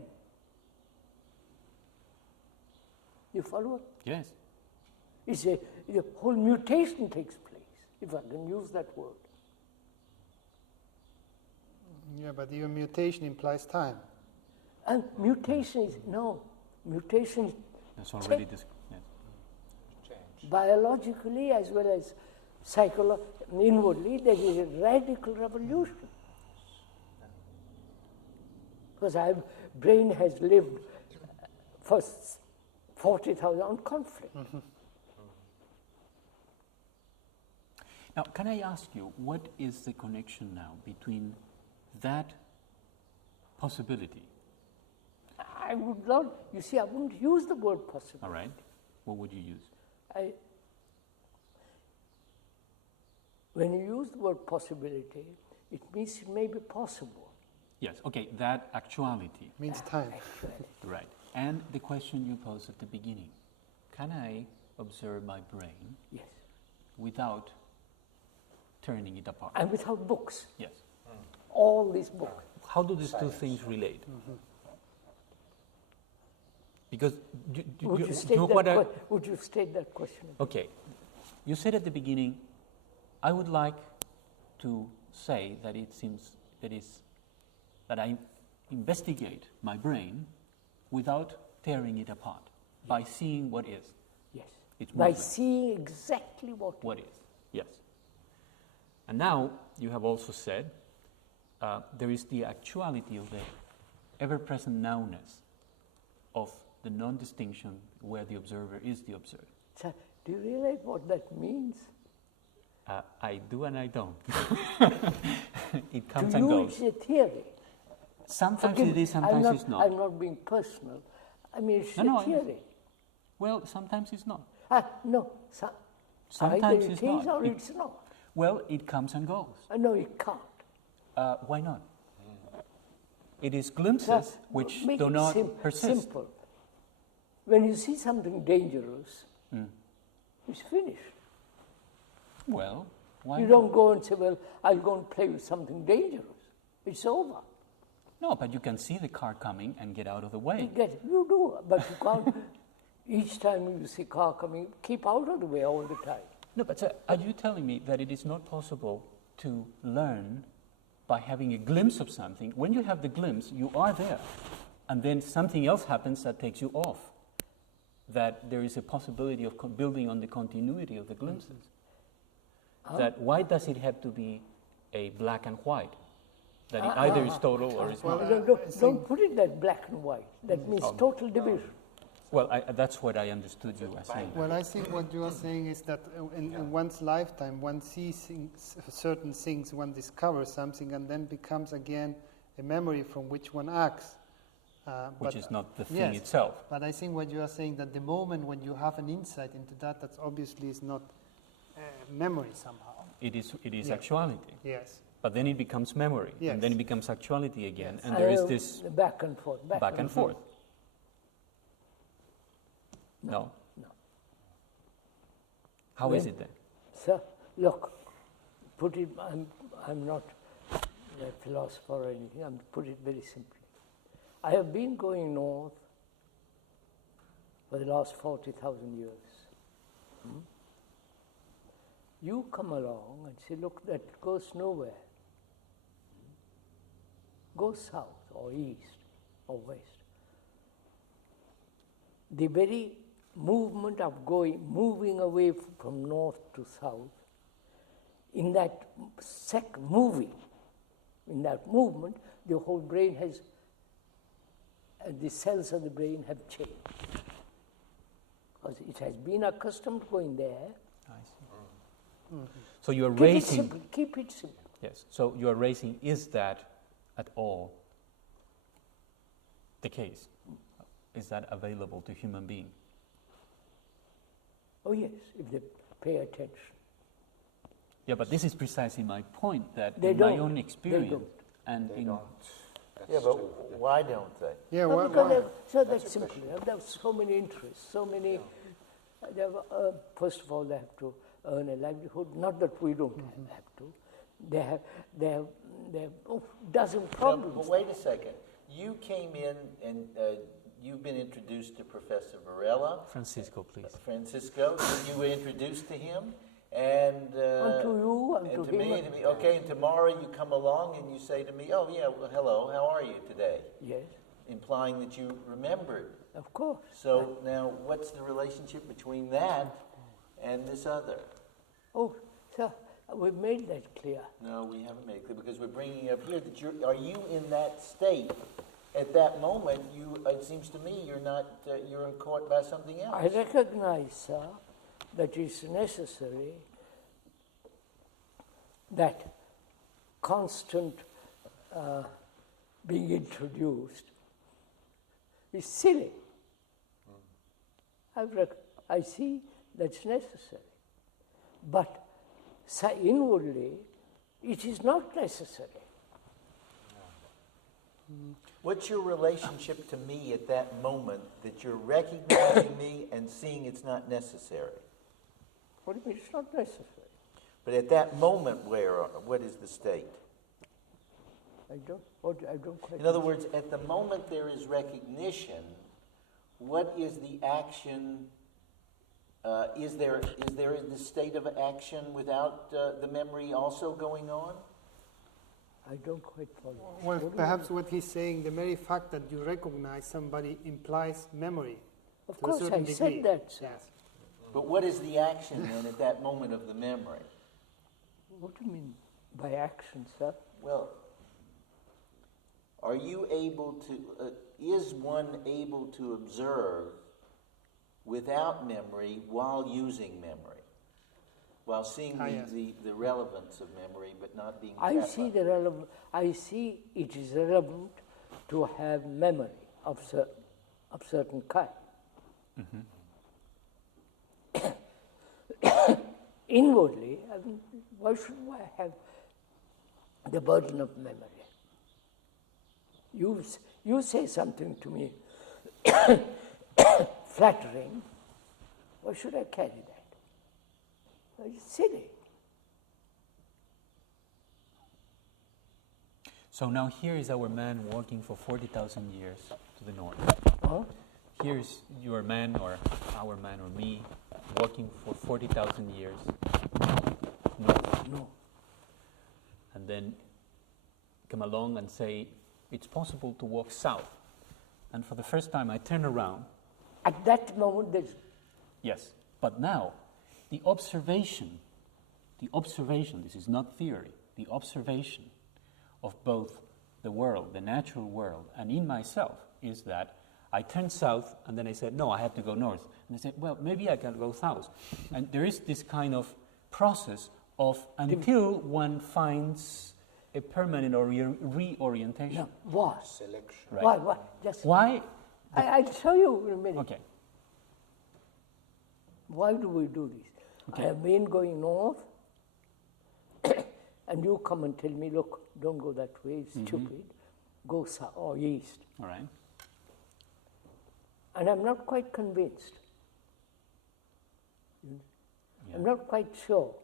You follow? Yes. It's a whole mutation takes place, if I can use that word. Yeah, but your mutation implies time. And mutation is, mutation is That's already biologically as well as inwardly, there is a radical revolution. Because our brain has lived for 40,000 on conflict. Mm-hmm. Now, can I ask you, what is the connection now between that possibility? I would not, you see, I wouldn't use the word possible. All right. What would you use? When you use the word possibility, it means it may be possible. Yes, okay, that actuality. Means time. Right. And the question you posed at the beginning, can I observe my brain Yes. without turning it apart? And without books. Yes. All these books. How do these two things relate? Because Would you state that question? Okay. You said at the beginning, I would like to say that it seems that I investigate my brain without tearing it apart by seeing what is. Yes. It's By movement. seeing exactly what Is. Yes. And now you have also said there is the actuality of the ever-present nowness of the non-distinction where the observer is the observed. So, do you realize what that means? I do and I don't. It comes To and you, goes. it's a theory. Sometimes Forgive it me, is, sometimes I'm it's not. I'm not being personal. I mean, it's No, a theory. Well, sometimes it's not. No, Sometimes either it it's is not. or it's not. Well, it comes and goes. No, it can't. Why not? It is glimpses which Make do it not persist. Simple. When you see something dangerous, it's finished. Well, why You not? don't go and say, well, I'll go and play with something dangerous. It's over. No, but you can see the car coming and get out of the way. You do, but you can't. Each time you see car coming, keep out of the way all the time. No, but sir, are you telling me that it is not possible to learn by having a glimpse of something? When you have the glimpse, you are there. And then something else happens that takes you off. That there is a possibility of building on the continuity of the glimpses. That why does it have to be a black and white? That it either is total or is not. Don't put it that black and white. That means total division. Well, that's what I understood you as saying. Well, I think what you are saying is that in one's lifetime, one sees certain things, one discovers something, and then becomes again a memory from which one acts. Which is not the thing yes, itself. But I think what you are saying, that the moment when you have an insight into that, that obviously is not memory somehow. It is Yes. actuality. Yes. But then it becomes memory. Yes. And then it becomes actuality again. Yes. And there is this back and forth. back and forth. No. How is it then? Sir, look, put it, I'm not a philosopher or anything, I'm put it very simply. I have been going north for the last 40,000 years. You come along and say, look, that goes nowhere. Go south or east or west. The very movement of moving away from north to south, in that moving, in that movement, the whole brain has, the cells of the brain have changed. Because it has been accustomed to going there. I see. So you are raising. Keep it simple. Yes. So you are raising. Is that at all the case? Is that available to human beings? Oh yes, if they pay attention. Yeah, but this is precisely my point. That They in my don't. own They experience don't. and They in don't. Yeah, but why don't they? Yeah. No, Why? because so that's simple. They have so many interests, so many. They have, first of all, they have to earn a livelihood. Not that we don't have to. They have dozen problems. But wait a second. You came in and you've been introduced to Professor Varela. Francisco, please. Francisco, you were introduced to him, and And to you, and to to me, him. and to me. Okay, and tomorrow you come along and you say to me, "Oh yeah, well, hello, how are you today?" Yes, Implying that you remembered. of course. So now, what's the relationship between that and this other? Oh, sir, we've made that clear. No, we haven't made it clear because we're bringing up here that are you in that state at that moment? It seems to me you're not. You're caught by something else. I recognize, sir, that it's necessary that constant being introduced is silly. I see that's necessary. But inwardly, it is not necessary. What's your relationship to me at that moment that you're recognizing me and seeing it's not necessary? What do you mean it's not necessary? But at that moment, what is the state? I don't quite. In other words, at the moment there is recognition, what is the action? Is there the state of action without the memory also going on? I don't quite follow. Well, What do you perhaps mean? what he's saying, the very fact that you recognize somebody implies memory. Of to a course, I certain said degree. that, sir. Yes. But what is the action then at that moment of the memory? What do you mean by action, sir? Well, are you able to, is one able to observe without memory while using memory? While seeing yes. the relevance of memory but not being I trapped see by it? I see it is relevant to have memory of certain kind. Inwardly, I mean, why should I have the burden of memory? You say something to me flattering, why should I carry that? It's silly. So now here is our man walking for 40,000 years to the north. Huh? Here's your man or our man or me walking for 40,000 years north. No. And then come along and say, it's possible to walk south. And for the first time I turn around. At that moment, there's Yes. But now, the observation, this is not theory, the observation of both the world, the natural world, and in myself is that I turned south and then I said, no, I have to go north. And I said, well, maybe I can go south. And there is this kind of process of until one finds a permanent reorientation. no. Why? Selection. Right. Why? Just Why? I'll show you in a minute. Okay. Why do we do this? Okay. I have been going north, and you come and tell me, look, don't go that way, it's stupid. Go south or east. All right. And I'm not quite convinced. I'm not quite sure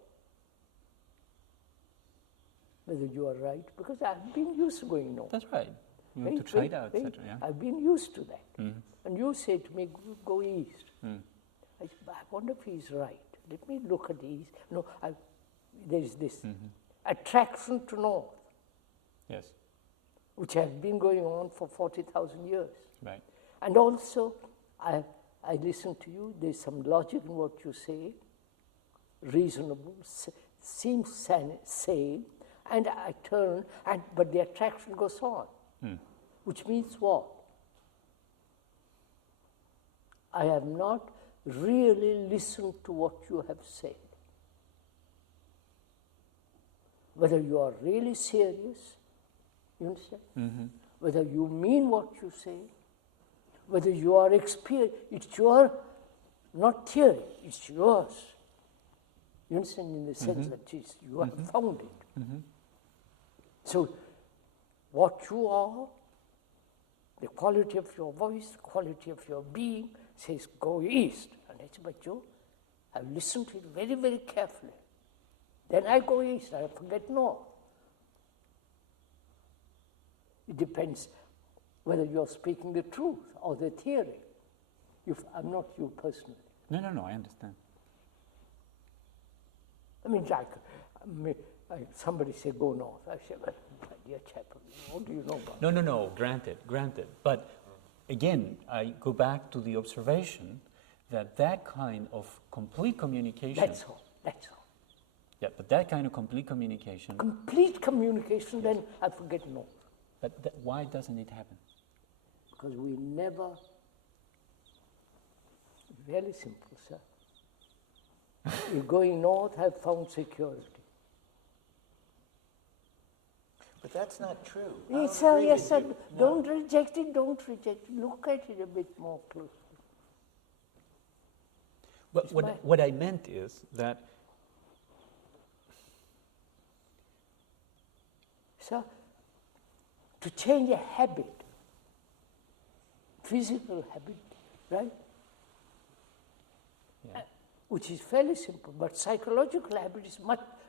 whether you are right, because I've been used to going north. That's right. You Right, have to try it right, out, right. etc. Yeah. I've been used to that. And you say to me, go east. I said, but I wonder if he's right. Let me look at the east. No, there is this attraction to north, Yes. which has been going on for 40,000 years. Right. And also, I listen to you, there's some logic in what you say, reasonable, seems sane, and I turn, but the attraction goes on. Which means what? I have not really listened to what you have said. Whether you are really serious, you understand? Whether you mean what you say, whether you are experienced, it's your, not theory, it's yours. You understand, in the sense that you have found it. So, what you are, the quality of your voice, the quality of your being, says go east. And I say, but you, I've listened to it very, very carefully. Then I go east, I forget north. It depends whether you're speaking the truth or the theory. I'm not you personally. No, I understand. I mean, somebody say go north. I say, well, dear chap, what do you know about it? No, granted. But again, I go back to the observation that kind of complete communication... That's all. Yeah, but that kind of complete communication... Complete communication, then I forget north. But why doesn't it happen? Because we never... Very simple, sir. You're going north, have found security. But that's not true. Yes, sir, yes, sir. Don't reject it, Look at it a bit more closely. But what I meant is that... Sir, to change a habit, physical habit, right? Yeah. Which is fairly simple, but psychological habit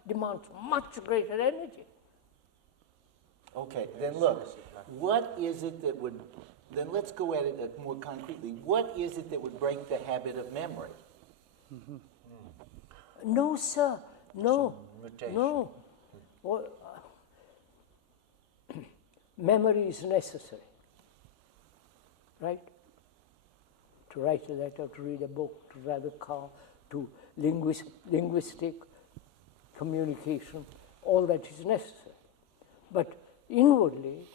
demands much greater energy. Okay, then look, what is it that would, then let's go at it more concretely. What is it that would break the habit of memory? No, sir, no, Mutation. no. Well, memory is necessary, right? To write a letter, to read a book, to drive a car, to linguistic communication, all that is necessary. But inwardly,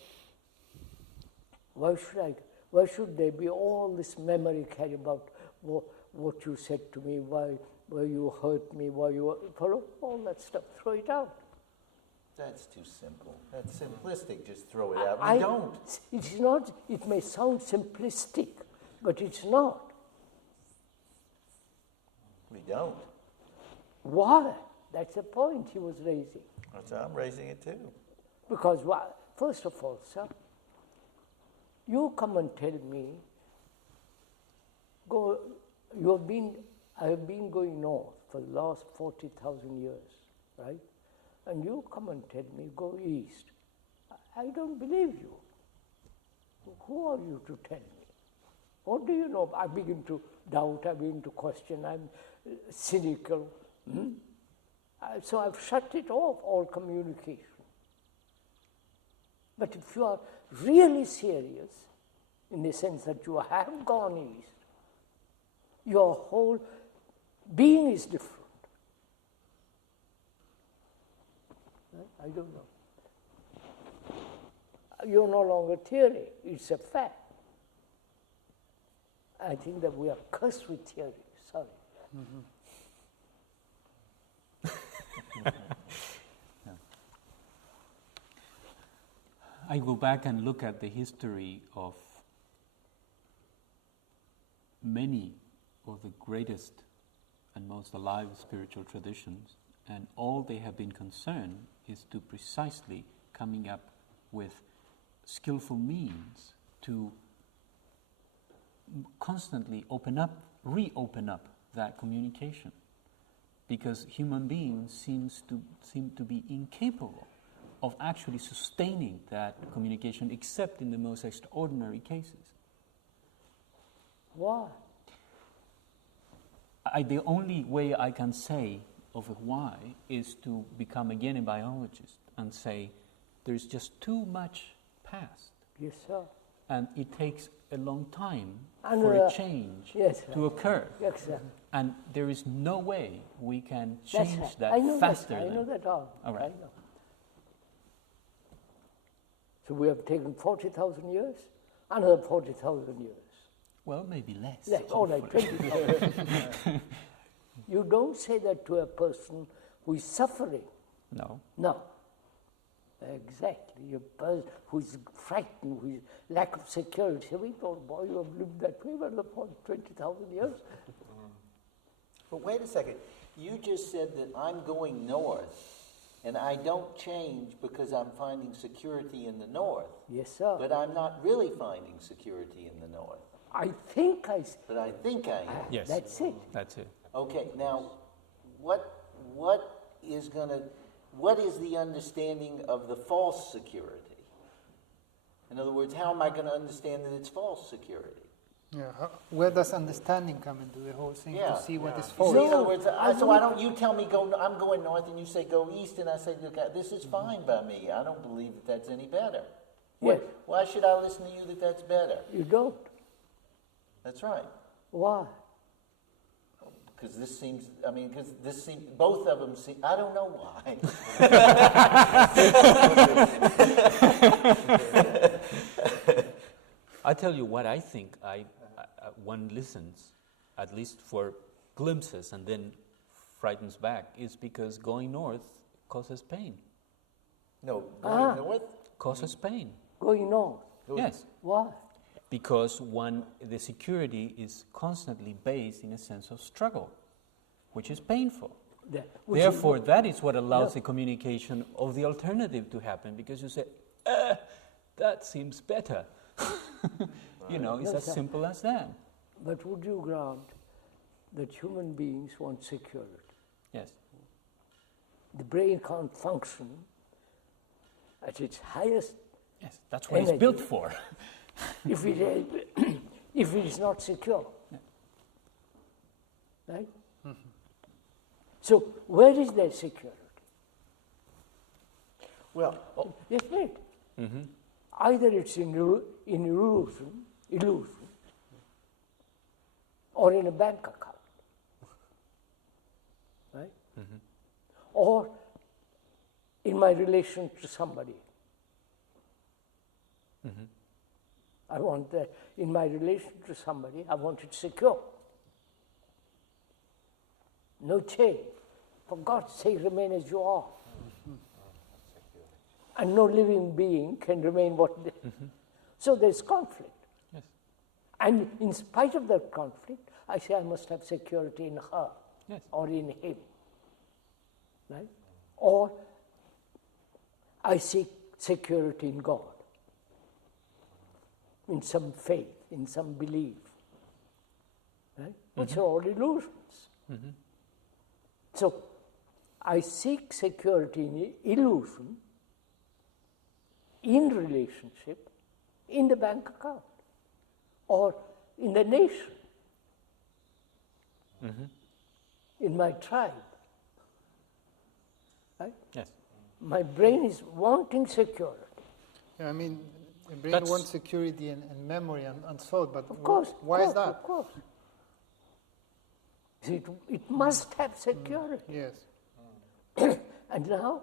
why should there be all this memory carried about what you said to me, why you hurt me, why you follow all that stuff? Throw it out. That's too simple. That's simplistic. Just throw it out. We don't. It's not. It may sound simplistic, but it's not. We don't. Why? That's the point he was raising. I'm raising it too. Because, first of all, sir, you come and tell me, I have been going north for the last 40,000 years, right? And you come and tell me, go east. I don't believe you. Who are you to tell me? What do you know? I begin to doubt, I begin to question, I'm cynical. So I've shut it off, all communication. But if you are really serious, in the sense that you have gone east, your whole being is different. I don't know. You're no longer theory, it's a fact. I think that we are cursed with theory, sorry. I go back and look at the history of many of the greatest and most alive spiritual traditions, and all they have been concerned is to precisely coming up with skillful means to constantly reopen up that communication, because human beings seem to be incapable of actually sustaining that communication, except in the most extraordinary cases. Why? The only way I can say of why is to become again a biologist and say there's just too much past. Yes, sir. And it takes a long time And for a change to occur. Yes, sir. And there is no way we can change That's that I know faster. I know that all. All right. I know. So we have taken 40,000 years, another 40,000 years. Well, maybe less. Less, all right, 20,000. You don't say that to a person who is suffering. No. No. Exactly. A person who is frightened, who is lack of security. We thought, boy, you have lived that way for 20,000 years. But wait a second. You just said that I'm going north, and I don't change because I'm finding security in the north. Yes, sir. But I'm not really finding security in the north. I think But I think I am. Yes. That's it. That's it. Okay, now, what is the understanding of the false security? In other words, how am I going to understand that it's false security? Yeah, where does understanding come into the whole thing to see what is You false? see, in other words, why don't you tell me I'm going north, and you say go east, and I say look, this is fine by me. I don't believe that that's any better. Yes. Why should I listen to you that that's better? You don't. That's right. Why? Because both of them seem, I don't know why. I tell you what I think. One listens, at least for glimpses, and then frightens back, is because going north causes pain. No, going north? Causes pain. Going north. Yes. Why? Because the security is constantly based in a sense of struggle, which is painful. Therefore, that is what allows the communication of the alternative to happen, because you say, that seems better. It's as simple as that. But would you grant that human beings want security? Yes. The brain can't function at its highest. Yes, that's what it's built for. if it is not secure. Yeah. Right? Mm-hmm. So where is that security? Well, Yes, right. Mm-hmm. either it's in illusion, or in a bank account, right? Or in my relation to somebody. I want that in my relation to somebody, I want it secure. No change. For God's sake, remain as you are. And no living being can remain what they. So there's conflict. Yes. And in spite of that conflict, I say I must have security in her Yes. or in him. Right? Or I seek security in God, in some faith, in some belief. Right? Which are all illusions. So I seek security in illusion, in relationship, in the bank account, or in the nation, in my tribe. Right? Yes. My brain is wanting security. Yeah, I mean, the brain That's- wants security and memory and thought, but Of course. why is that? Of course. See, it must have security. Yes. And now,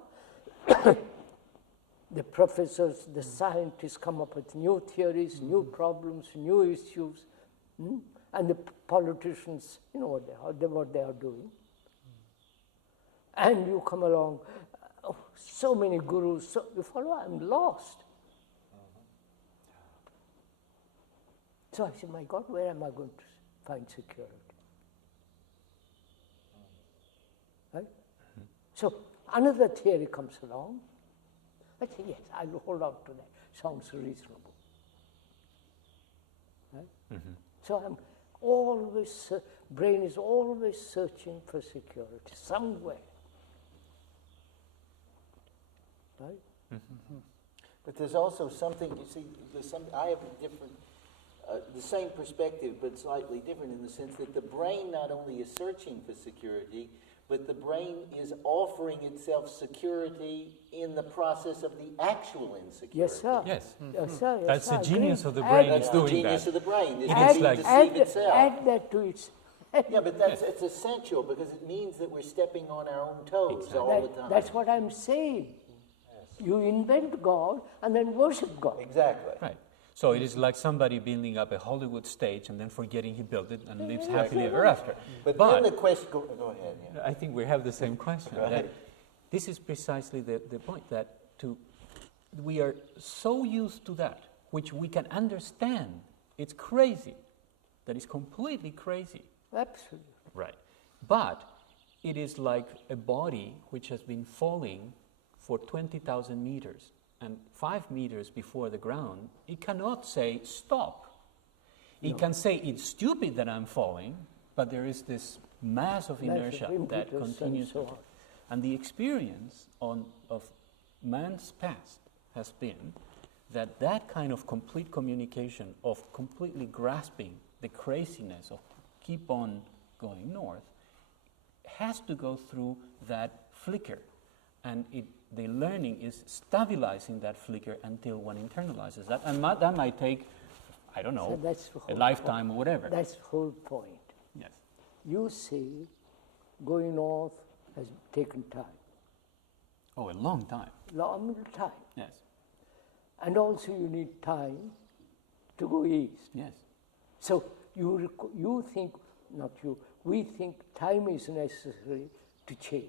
the professors, the scientists come up with new theories, new problems, new issues, and the politicians, you know what they are doing. And you come along, so many gurus, so you follow, I'm lost. So I said, my God, where am I going to find security? Right? So another theory comes along. I say, yes, I'll hold on to that. Sounds reasonable. Right? So I'm always, brain is always searching for security somewhere. Right? But there's also something, you see, I have a different, the same perspective, but slightly different in the sense that the brain not only is searching for security, but the brain is offering itself security in the process of the actual insecurity. Yes, sir. Yes. Yes, sir. Yes, That's sir. the genius Agreed. of the brain. Add- It's That's the doing genius that. of the brain. It It can is like- deceive itself. add that to its. Yeah, but it's essential because it means that we're stepping on our own toes Exactly. all the time. That's what I'm saying. You invent God and then worship God. Exactly. Right. So it is like somebody building up a Hollywood stage and then forgetting he built it and lives happily ever after. But then the question, go ahead. Yeah. I think we have the same question. Right. That this is precisely the point, that we are so used to that, which we can understand. It's crazy. That is completely crazy. Absolutely. Right. But it is like a body which has been falling for 20,000 meters, and 5 meters before the ground, it cannot say stop. It can say it's stupid that I'm falling, but there is this mass of inertia that impetus continues. and so on. And the experience of man's past has been that kind of complete communication, of completely grasping the craziness of keep on going north, has to go through that flicker. And the learning is stabilizing that flicker until one internalizes that. And that might take, I don't know, So that's the a whole lifetime point. or whatever. That's the whole point. Yes. You see, going north has taken time, Oh, a long time. long time. Yes. And also you need time to go east. Yes. So you think, not you, we think time is necessary to change.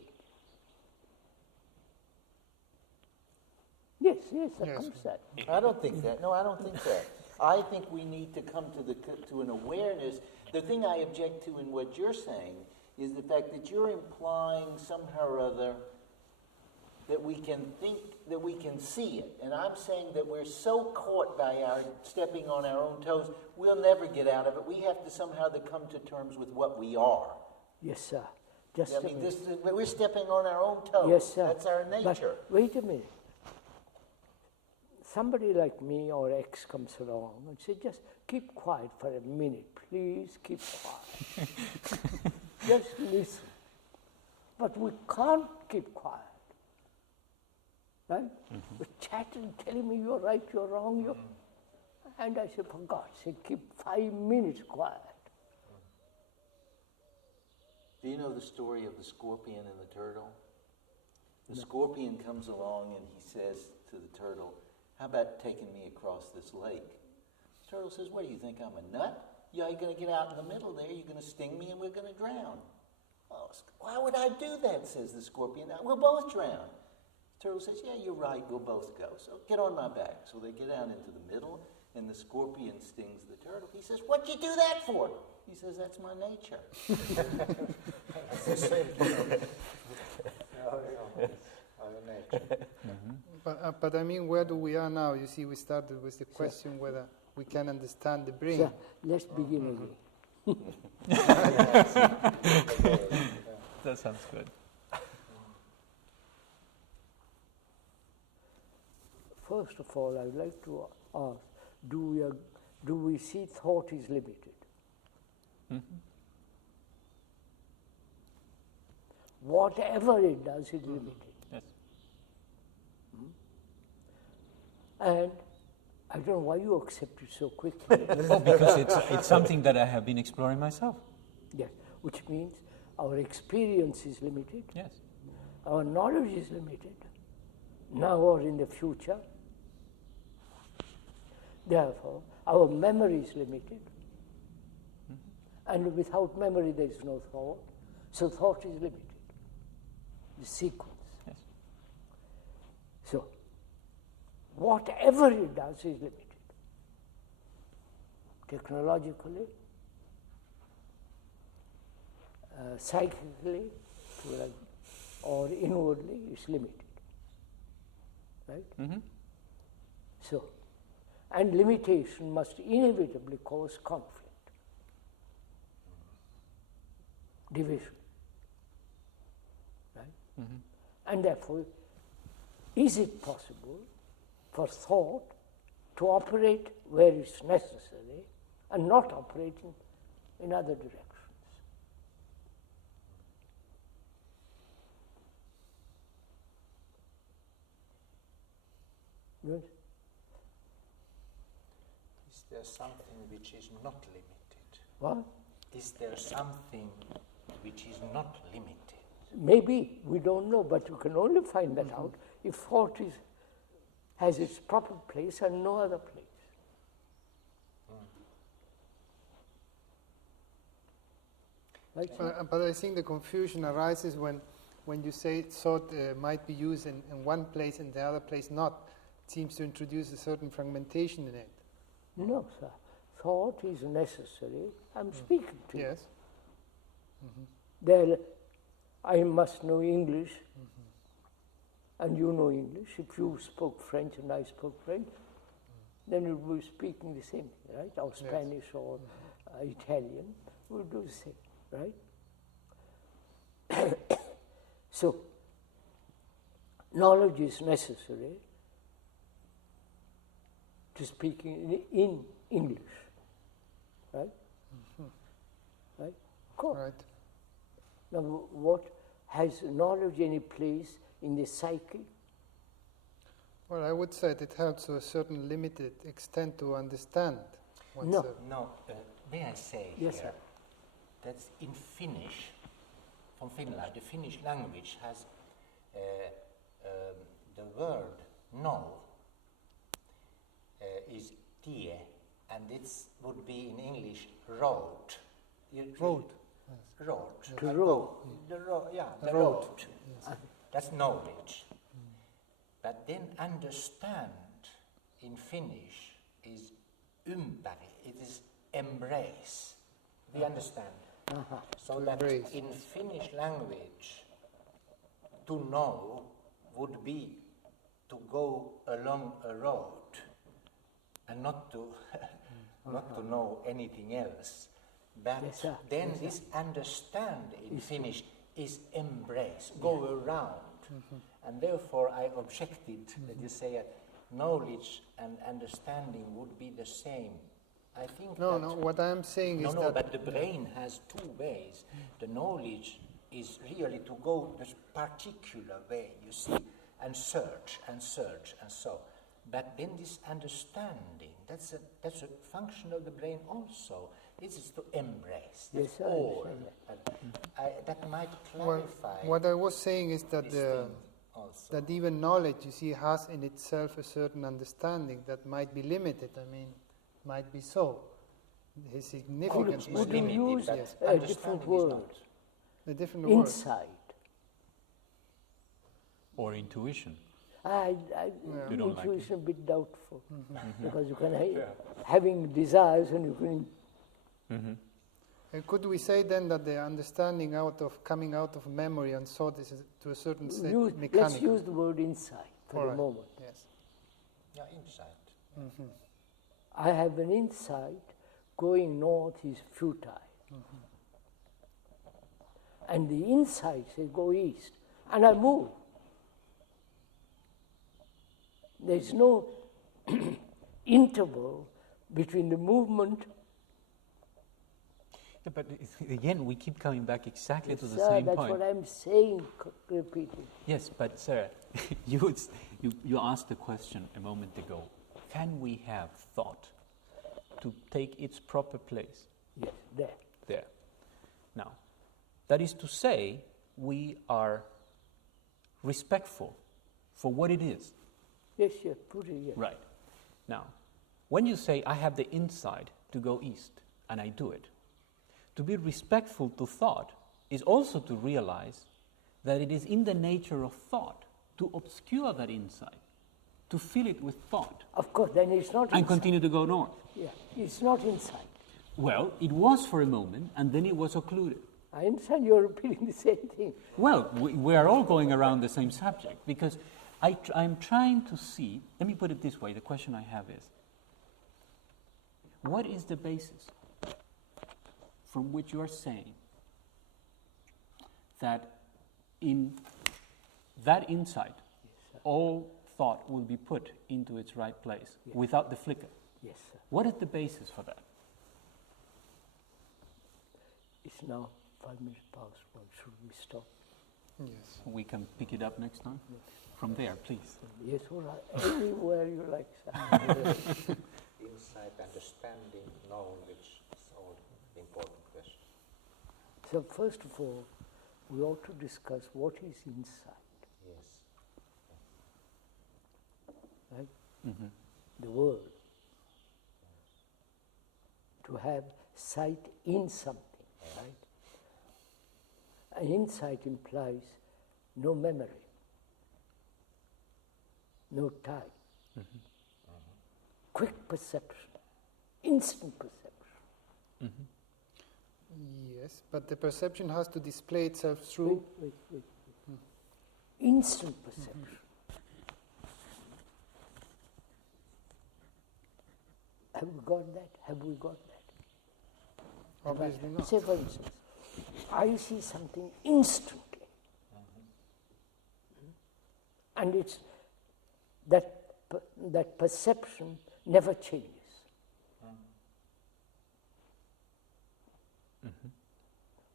Yes, that Yes. comes that. I don't think that. No, I don't think that. I think we need to come to an awareness. The thing I object to in what you're saying is the fact that you're implying somehow or other that we can think, that we can see it. And I'm saying that we're so caught by our stepping on our own toes, we'll never get out of it. We have to somehow come to terms with what we are. Yes, sir. Just I a mean, minute. we're stepping on our own toes. Yes, sir. That's our nature. But wait a minute. Somebody like me or X comes along and says, just keep quiet for a minute, please keep quiet. Just listen. But we can't keep quiet. right? Was chatting, telling me you're right, you're wrong, you're... And I said, for God's sake, keep 5 minutes quiet. Do you know the story of the scorpion and the turtle? The scorpion comes along and he says to the turtle, how about taking me across this lake? The turtle says, what do you think, I'm a nut? Yeah, you're going to get out in the middle there, you're going to sting me and we're going to drown. Oh, why would I do that, says the scorpion. We'll both drown. The turtle says, yeah, you're right, we'll both go. So get on my back. So they get out into the middle and the scorpion stings the turtle. He says, what'd you do that for? He says, that's my nature. But I mean, where do we are now? You see, we started with the question whether we can understand the brain. So let's begin again. That sounds good. First of all, I would like to ask, do we see thought is limited? Whatever it does is limited. Yes. And I don't know why you accept it so quickly. Oh, because it's something that I have been exploring myself. Yes, which means our experience is limited, Yes. our knowledge is limited, now or in the future. Therefore, our memory is limited. And without memory, there is no thought. So thought is limited. The sequence. Yes. So, whatever it does is limited. Technologically, psychically, or inwardly, it's limited. Right? So, and limitation must inevitably cause conflict, division. Right? And therefore, is it possible for thought to operate where it's necessary and not operating in other directions? Yes? Is there something which is not limited? What? Is there something which is not limited? Maybe, we don't know, but you can only find that out if thought has its proper place and no other place. Right? But I think the confusion arises when you say thought might be used in one place and the other place not. It seems to introduce a certain fragmentation in it. No, sir. Thought is necessary. I'm speaking to you. Yes. There, I must know English, and you know English. If you spoke French and I spoke French, then we will be speaking the same thing, right? Or Spanish or Italian, we'll do the same, right? So, knowledge is necessary to speak in English, right? Right? Of course. Right. Now, what has knowledge any place in the psyche? Well, I would say that it helps to a certain limited extent to understand oneself. No, may I say Yes, here sir. that in Finnish, from Finland, the Finnish language has the word know is tie, and it would be in English road. Road. Road. To road. The road, yeah, the Road. road. That's knowledge. But then understand in Finnish is ympäri, it is embrace. We understand. So To that embrace, in Finnish language, to know would be to go along a road and not to not to know anything else. But Yes, sir. then Yes, sir. this understand in Finnish is embrace, go around. And therefore I objected that you say knowledge and understanding would be the same. I think No, that no, what I'm saying is no, that... but the brain has two ways. The knowledge is really to go this particular way, you see, and search and search and so. But then this understanding, that's a function of the brain also. It is to embrace. That's Yes, I all. understand And that might Well, clarify. what I was saying is that this thing also. that even knowledge, you see, has in itself a certain understanding that might be limited. I mean, might be so. His significance Could might Would be you limited, use but a understanding different is word? not. a different word. Insight. Or intuition. You don't like Intuition a bit doubtful Mm-hmm. because you can having desires and you can. Could we say then that the understanding coming out of memory and thought is to a certain extent mechanical? Let's use the word insight for All the right. moment. Yes. Yeah, insight. I have an insight going north is futile. And the insight says go east. And I move. There's no interval between the movement. Yeah, but again, we keep coming back exactly to the Sir, same that's point. what I'm saying, repeating. Yes, but sir, you asked the question a moment ago. Can we have thought to take its proper place Yes, there. there? Now, that is to say, we are respectful for what it is. Yes, yes, put it here. Right. Now, when you say, I have the insight to go east, and I do it, to be respectful to thought is also to realize that it is in the nature of thought to obscure that insight, to fill it with thought, Of course, then it's not and insight. continue to go north. Yeah, it's not insight. Well, it was for a moment, and then it was occluded. I understand you're repeating the same thing. Well, we are all going around the same subject, because I'm trying to see, let me put it this way, the question I have is, what is the basis from which you are saying that in that insight, all thought will be put into its right place without the flicker? Yes, sir. What is the basis for that? It's now 5 minutes past 1. Should we stop? Yes. We can pick it up next time? From there, please. Yes, all right. Anywhere you like, sir. Insight, understanding, knowledge, is all important questions. So first of all, we ought to discuss what is insight, Yes. right? The word. To have sight in something, right? An insight implies no memory, no time, quick perception, instant perception. Yes, but the perception has to display itself through. Wait. Instant perception. Have we got that? Have we got that? Obviously not. Say, for instance, I see something instantly, and it's that perception never changes.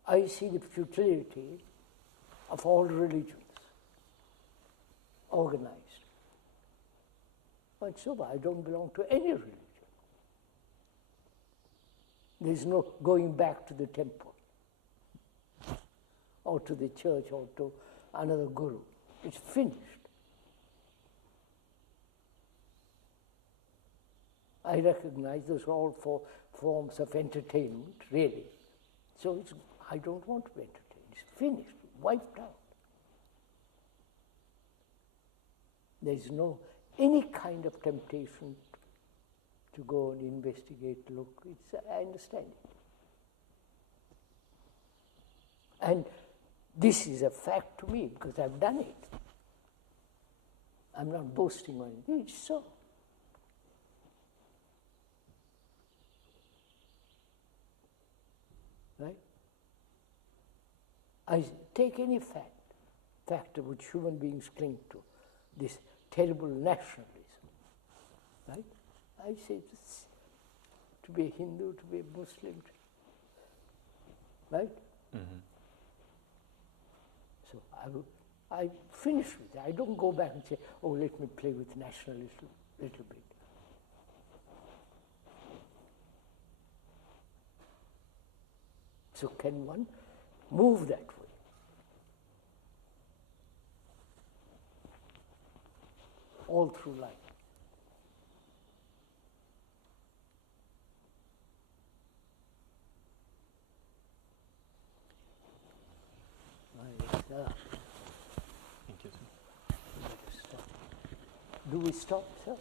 I see the futility of all religions organized. But so I don't belong to any religion. There's no going back to the temple or to the church or to another guru. It's finished. I recognize those are all forms of entertainment, really. So I don't want to be entertained. It's finished, wiped out. There's no any kind of temptation to go and investigate, look. I understand it. And this is a fact to me because I've done it. I'm not boasting on it. It's so. Right? I take any factor which human beings cling to, this terrible nationalism, right? I say to be a Hindu, to be a Muslim, right? So I finish with it. I don't go back and say, oh, let me play with nationalism a little bit. So can one move that way? All through life. Thank you, sir. Do we stop, sir?